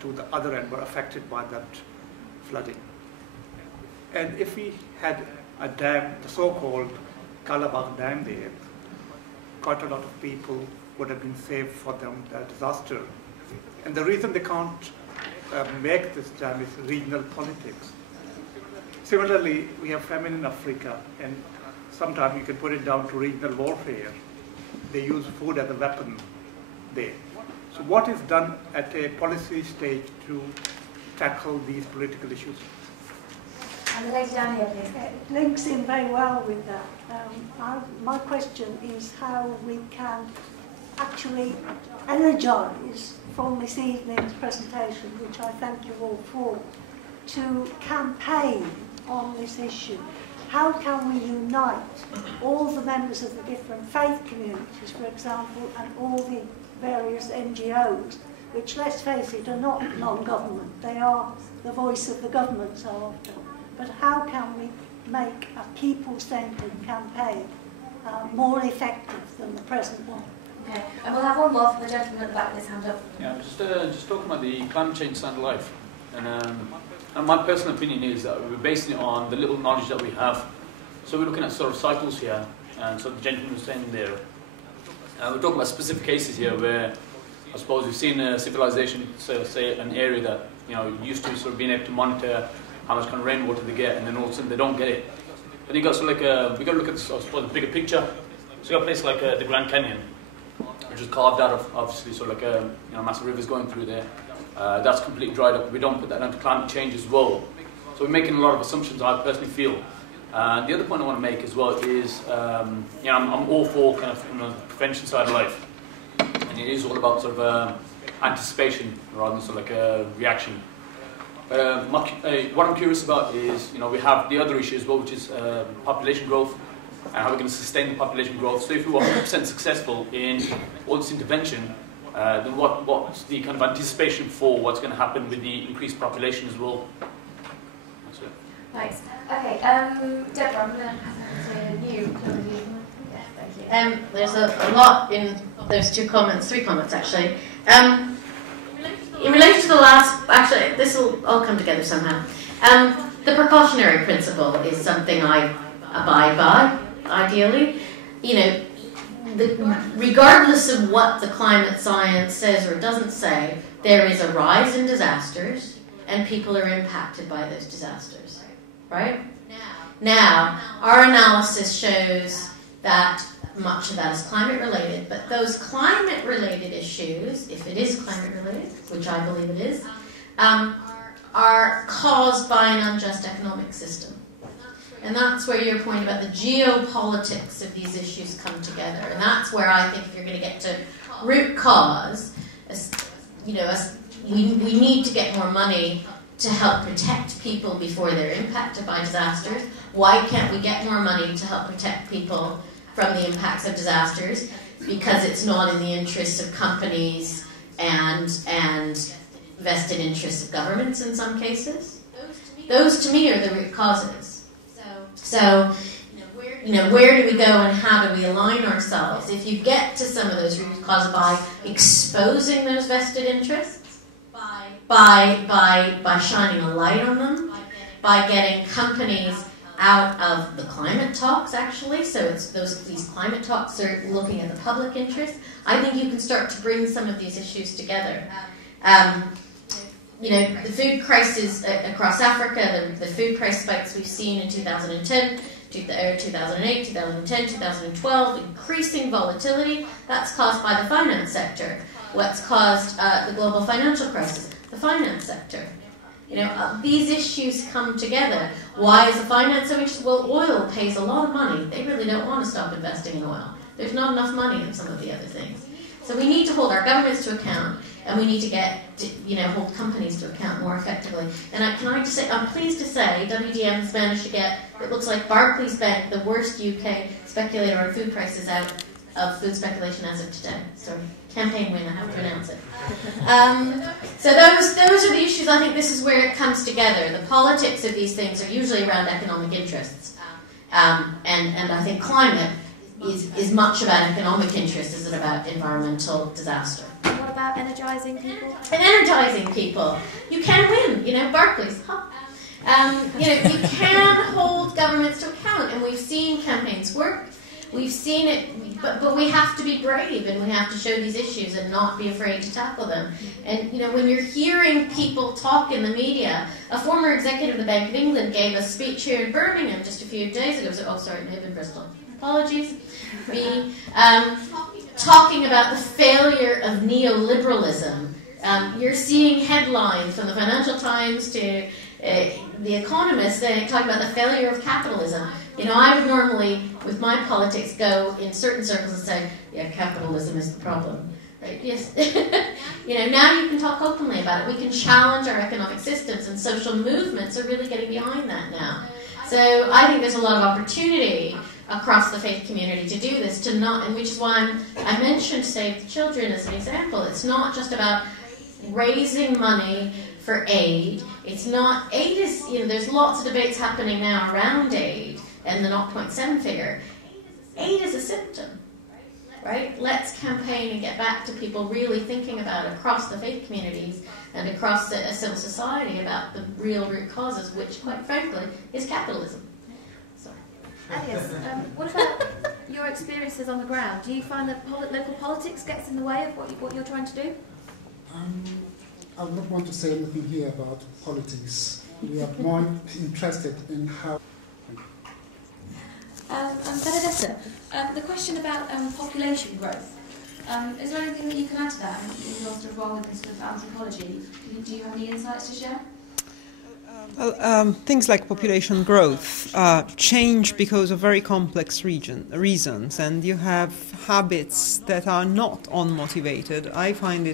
to the other end were affected by that flooding. And if we had a dam, the so-called Kalabagh Dam there, quite a lot of people would have been saved for them, the disaster. And the reason they can't make this damage regional politics. Similarly, we have famine in Africa, and sometimes you can put it down to regional warfare. They use food as a weapon there. So what is done at a policy stage to tackle these political issues? And the lady down here, please. It links in very well with that. My question is how we can actually energise from this evening's presentation, which I thank you all for, to campaign on this issue. How can we unite all the members of the different faith communities, for example, and all the various NGOs, which, let's face it, are not non-government. They are the voice of the government so often. But how can we make a people-centred campaign more effective than the present one? Okay, and we'll have one more for the gentleman at the back with his hand up. Yeah, just talking about the climate change side of life. And my personal opinion is that we're basing it on the little knowledge that we have. So we're looking at sort of cycles here, and so the gentleman was saying there. We're talking about specific cases here where I suppose we've seen a civilization, so say an area that used to sort of being able to monitor how much kind of rainwater they get, and then all of a sudden they don't get it. But you got sort of like we got to look at I suppose the bigger picture. So you got a place like the Grand Canyon, which is carved out of obviously sort of like massive rivers going through there. That's completely dried up. We don't put that down to climate change as well. So we're making a lot of assumptions, I personally feel. The other point I want to make as well is, I'm all for kind of the prevention side of life. And it is all about sort of anticipation rather than sort of like a reaction. What I'm curious about is, we have the other issue as well, which is population growth and how we're going to sustain the population growth. So if we were 100% successful in all this intervention, then what's the kind of anticipation for what's going to happen with the increased population as well? That's it. Thanks. Okay, Deborah, I'm going to pass it to you. Yeah, thank you. There's a lot in those three comments actually. In relation to the last, actually, this will all come together somehow. The precautionary principle is something I abide by, ideally. Regardless of what the climate science says or doesn't say, there is a rise in disasters, and people are impacted by those disasters, right? Now, our analysis shows that much of that is climate-related, but those climate-related issues, if it is climate-related, which I believe it is, are caused by an unjust economic system. And that's where your point about the geopolitics of these issues come together. And that's where I think if you're going to get to root cause, we need to get more money to help protect people before they're impacted by disasters. Why can't we get more money to help protect people from the impacts of disasters? Because it's not in the interests of companies and vested interests of governments in some cases. Those to me are the root causes. So, where do we go and how do we align ourselves? If you get to some of those root causes by exposing those vested interests, by shining a light on them, by getting companies out of the climate talks, actually, so it's these climate talks are looking at the public interest, I think you can start to bring some of these issues together. The food crisis across Africa, the food price spikes we've seen in 2010, 2008, 2010, 2012, increasing volatility, that's caused by the finance sector. What's caused the global financial crisis? The finance sector. These issues come together. Why is the finance so interesting? Well, oil pays a lot of money. They really don't want to stop investing in oil. There's not enough money in some of the other things. So we need to hold our governments to account, and we need to hold companies to account more effectively. And can I just say, I'm pleased to say WDM has managed to get, it looks like Barclays Bank, the worst UK speculator on food prices out of food speculation as of today. So campaign win, I have to announce it. So those are the issues. I think this is where it comes together. The politics of these things are usually around economic interests. And I think climate is much about economic interest as it about environmental disaster. And what about energising people? And energising people. You can win, Barclays. You can hold governments to account, and we've seen campaigns work. We've seen it, but we have to be brave and we have to show these issues and not be afraid to tackle them. And, you know, when you're hearing people talk in the media, a former executive of the Bank of England gave a speech here in Birmingham just a few days ago. Oh, sorry, maybe in Bristol. Apologies. Me. Talking about the failure of neoliberalism. You're seeing headlines from the Financial Times to The Economist talking about the failure of capitalism. You know, I would normally, with my politics, go in certain circles and say, yeah, capitalism is the problem. Right? Yes. You know, now you can talk openly about it. We can challenge our economic systems, and social movements are really getting behind that now. So I think there's a lot of opportunity across the faith community to do this, and which is why I mentioned Save the Children as an example. It's not just about raising money for aid. It's not, aid is, you know, there's lots of debates happening now around aid and the 0.7 figure. Aid is a symptom, right? Let's campaign and get back to people really thinking about it across the faith communities and across the civil society about the real root causes, which, quite frankly, is capitalism. Sorry. Elias, what about your experiences on the ground? Do you find that local politics gets in the way of what you're trying to do? I would not want to say anything here about politics. We are more interested in how... Benedetta, the question about population growth. Is there anything that you can add to that? You're sort of role in sort of anthropology. Do you have any insights to share? Well, things like population growth change because of very complex reasons, and you have habits that are not unmotivated. I find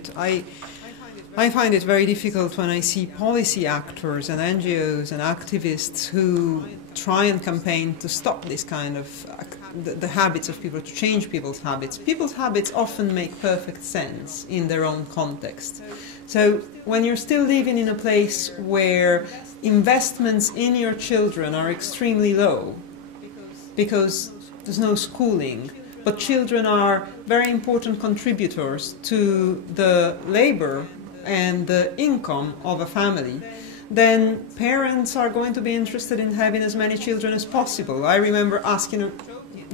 it very difficult when I see policy actors and NGOs and activists who try and campaign to stop this kind of the habits of people, to change people's habits. People's habits often make perfect sense in their own context. So when you're still living in a place where investments in your children are extremely low because there's no schooling, but children are very important contributors to the labor and the income of a family, then parents are going to be interested in having as many children as possible. I remember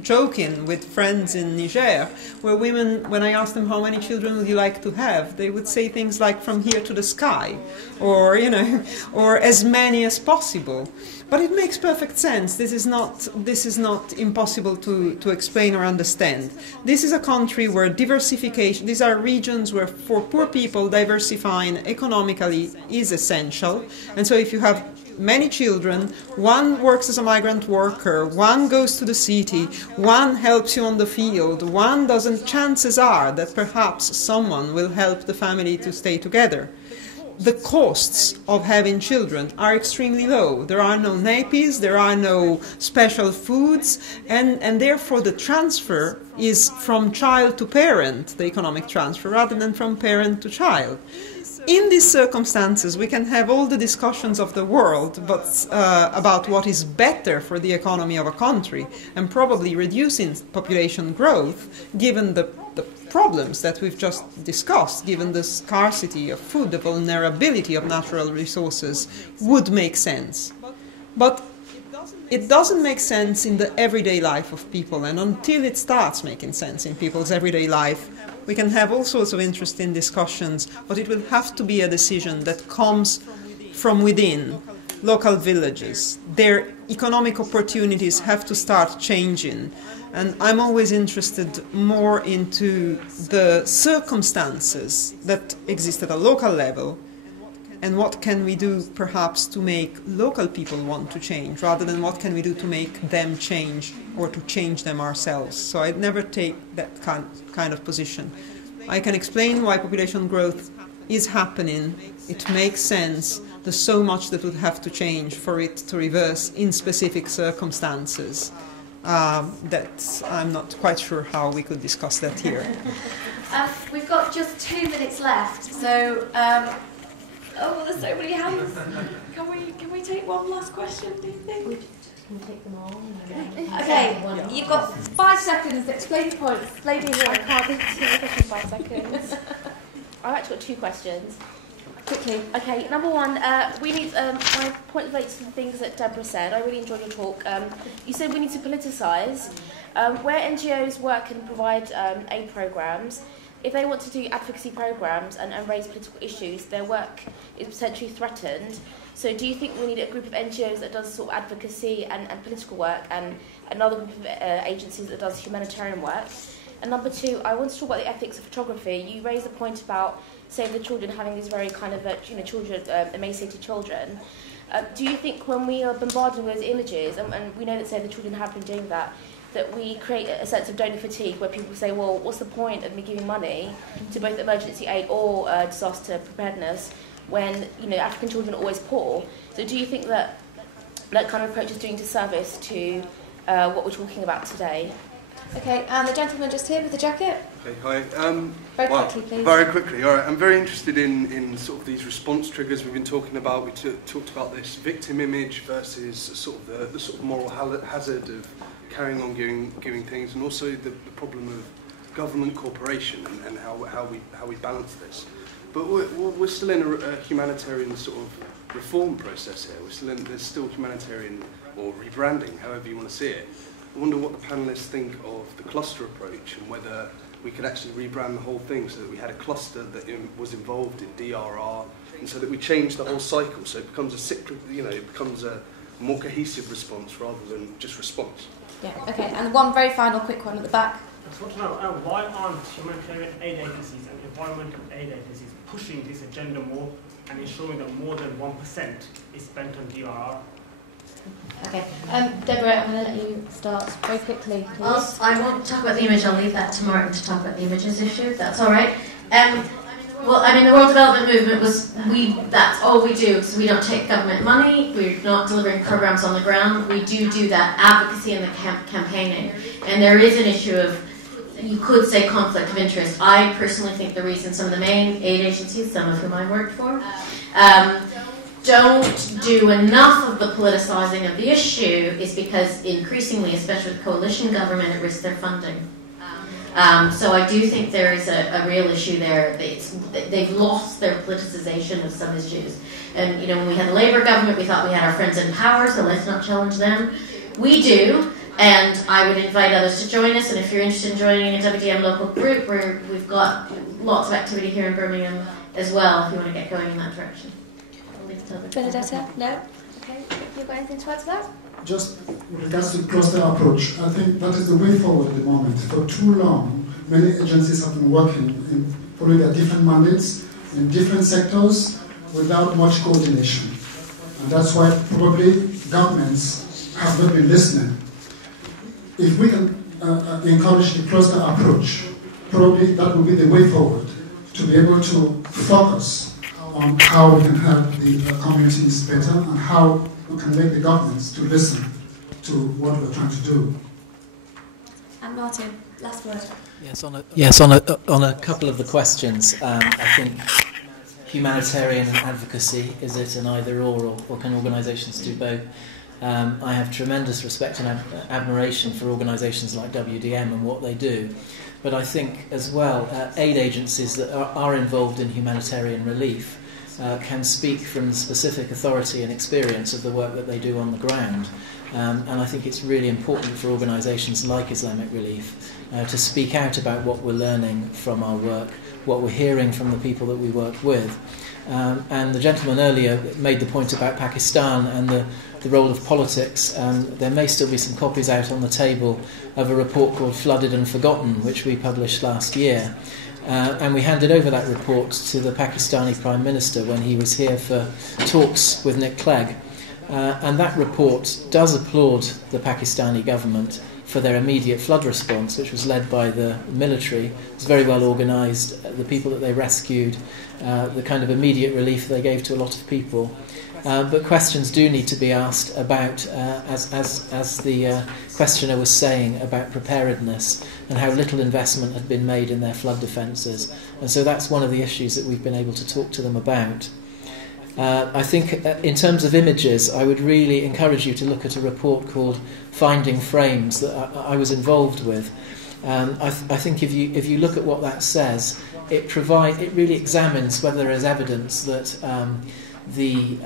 joking with friends in Niger, where women, when I asked them how many children would you like to have, they would say things like from here to the sky, or, you know, or as many as possible. But it makes perfect sense. This is not impossible to explain or understand. This is a country where diversification, these are regions where for poor people diversifying economically is essential. And so if you have many children, one works as a migrant worker, one goes to the city, one helps you on the field, one doesn't, chances are that perhaps someone will help the family to stay together. The costs of having children are extremely low. There are no nappies, there are no special foods, and therefore the transfer is from child to parent, the economic transfer, rather than from parent to child. In these circumstances, we can have all the discussions of the world but, about what is better for the economy of a country, and probably reducing population growth, given the problems that we've just discussed, given the scarcity of food, the vulnerability of natural resources, would make sense. But it doesn't make sense in the everyday life of people, and until it starts making sense in people's everyday life, we can have all sorts of interesting discussions, but it will have to be a decision that comes from within local villages. Their economic opportunities have to start changing. And I'm always interested more into the circumstances that exist at a local level and what can we do perhaps to make local people want to change rather than what can we do to make them change or to change them ourselves. So I'd never take that kind of position. I can explain why population growth is happening. It makes sense. There's so much that would have to change for it to reverse in specific circumstances. That I'm not quite sure how we could discuss that here. We've got just 2 minutes left, so oh, there's so many hands. Can we take one last question? Do you think? We can take them all. Okay, you've got 5 seconds. Explain the points. Lady here. I can't be too quick in 5 seconds. I've actually got 2 questions. Quickly. Okay, number one, we need, my point relates to the things that Deborah said. I really enjoyed your talk. You said we need to politicise. Where NGOs work and provide aid programmes, if they want to do advocacy programmes and raise political issues, their work is potentially threatened. So do you think we need a group of NGOs that does sort of advocacy and political work, and another group of agencies that does humanitarian work? And number two, I want to talk about the ethics of photography. You raised a point about Save the Children having these very kind of children, emaciated children. Do you think when we are bombarded with those images, and we know that Save the Children have been doing that we create a sense of donor fatigue where people say, well, what's the point of me giving money to both emergency aid or disaster preparedness when African children are always poor? So do you think that that kind of approach is doing disservice to what we're talking about today? Okay, and the gentleman just here with the jacket. Okay, hi. Very quickly, please. Very quickly, all right. I'm very interested in sort of these response triggers we've been talking about. We talked about this victim image versus sort of the sort of moral hazard of carrying on giving things, and also the problem of government cooperation and how we balance this. But we're still in a humanitarian sort of reform process here. There's still humanitarian or rebranding, however you want to see it. I wonder what the panellists think of the cluster approach and whether we could actually rebrand the whole thing so that we had a cluster that was involved in DRR, and so that we change the whole cycle so it becomes a cyclic, it becomes a more cohesive response rather than just response. Yeah, okay, and one very final quick one at the back. I just want to know, why aren't humanitarian aid agencies and environmental aid agencies pushing this agenda more and ensuring that more than 1% is spent on DRR? Okay, Deborah, I'm going to let you start very quickly, please. I won't talk about the image. I'll leave that to Martin to talk about the images issue. That's all right. Well, I mean, the World Development Movement that's all we do, because we don't take government money, we're not delivering programs on the ground. We do that advocacy and the campaigning. And there is an issue of, you could say, conflict of interest. I personally think the reason some of the main aid agencies, some of whom I worked for, don't do enough of the politicising of the issue is because increasingly, especially with coalition government, it risks their funding. So I do think there is a real issue there. They've lost their politicisation of some issues. And when we had the Labour government, we thought we had our friends in power, so let's not challenge them. We do, and I would invite others to join us. And if you're interested in joining a WDM local group, we've got lots of activity here in Birmingham as well, if you want to get going in that direction. Benedetta? No? Okay, you got anything to add to that? Just with regards to the cluster approach, I think that is the way forward at the moment. For too long, many agencies have been working in following their different mandates in different sectors without much coordination. And that's why probably governments have not been listening. If we can encourage the cluster approach, probably that will be the way forward to be able to focus on how we can help the communities better and how we can make the governments to listen to what we're trying to do. And Martin, last word. Yes, on a couple of the questions, I think humanitarian advocacy, is it an either or can organisations do both? I have tremendous respect and admiration for organisations like WDM and what they do. But I think as well, aid agencies that are involved in humanitarian relief can speak from the specific authority and experience of the work that they do on the ground. And I think it's really important for organisations like Islamic Relief to speak out about what we're learning from our work, what we're hearing from the people that we work with. And the gentleman earlier made the point about Pakistan and the role of politics. There may still be some copies out on the table of a report called Flooded and Forgotten, which we published last year. And we handed over that report to the Pakistani Prime Minister when he was here for talks with Nick Clegg. And that report does applaud the Pakistani government for their immediate flood response, which was led by the military. It was very well organised, the people that they rescued, the kind of immediate relief they gave to a lot of people. But questions do need to be asked about, as the questioner was saying, about preparedness and how little investment had been made in their flood defences. And so that's one of the issues that we've been able to talk to them about. I think in terms of images, I would really encourage you to look at a report called Finding Frames that I was involved with. I think if you look at what that says, it really examines whether there is evidence that the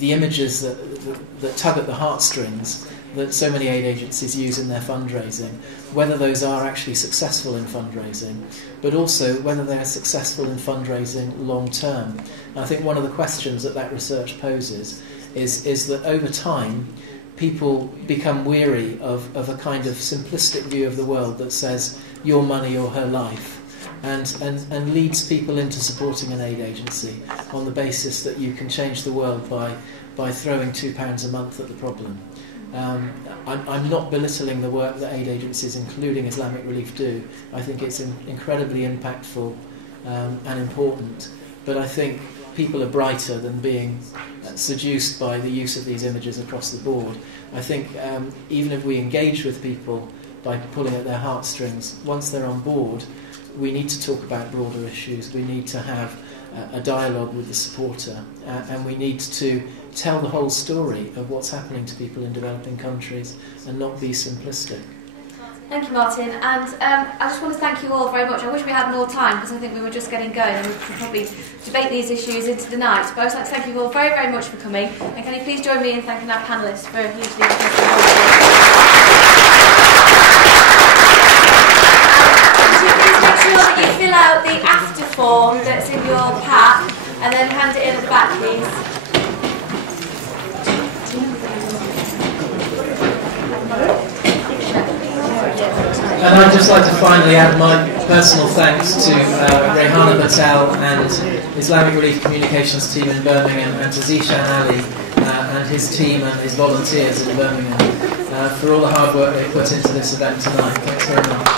images that tug at the heartstrings that so many aid agencies use in their fundraising, whether those are actually successful in fundraising, but also whether they are successful in fundraising long term. And I think one of the questions that research poses is that over time people become weary of a kind of simplistic view of the world that says your money or her life, and leads people into supporting an aid agency on the basis that you can change the world by throwing £2 a month at the problem. I'm not belittling the work that aid agencies, including Islamic Relief, do. I think it's incredibly impactful and important, but I think people are brighter than being seduced by the use of these images across the board. I think even if we engage with people by pulling at their heartstrings, once they're on board, we need to talk about broader issues. We need to have a dialogue with the supporter, and we need to tell the whole story of what's happening to people in developing countries and not be simplistic. Thank you, Martin. And I just want to thank you all very much. I wish we had more time because I think we were just getting going and we could probably debate these issues into the night. But I would like to thank you all very, very much for coming. And can you please join me in thanking our panellists for hugely interesting please make sure that you fill out the after form that's in your pack and then hand it in at the back, please. And I'd just like to finally add my personal thanks to Rehana Patel and Islamic Relief Communications team in Birmingham, and to Zishan Ali and his team and his volunteers in Birmingham for all the hard work they put into this event tonight. Thanks very much.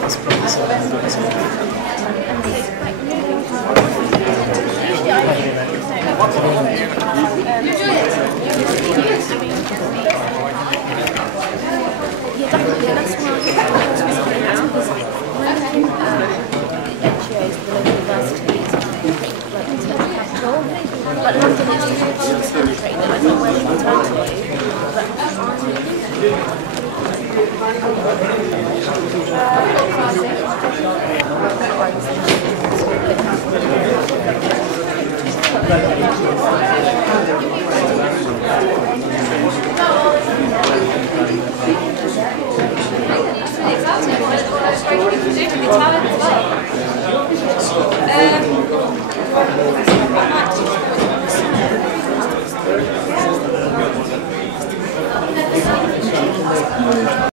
That's really exciting. What a great thing to do with the talent as well.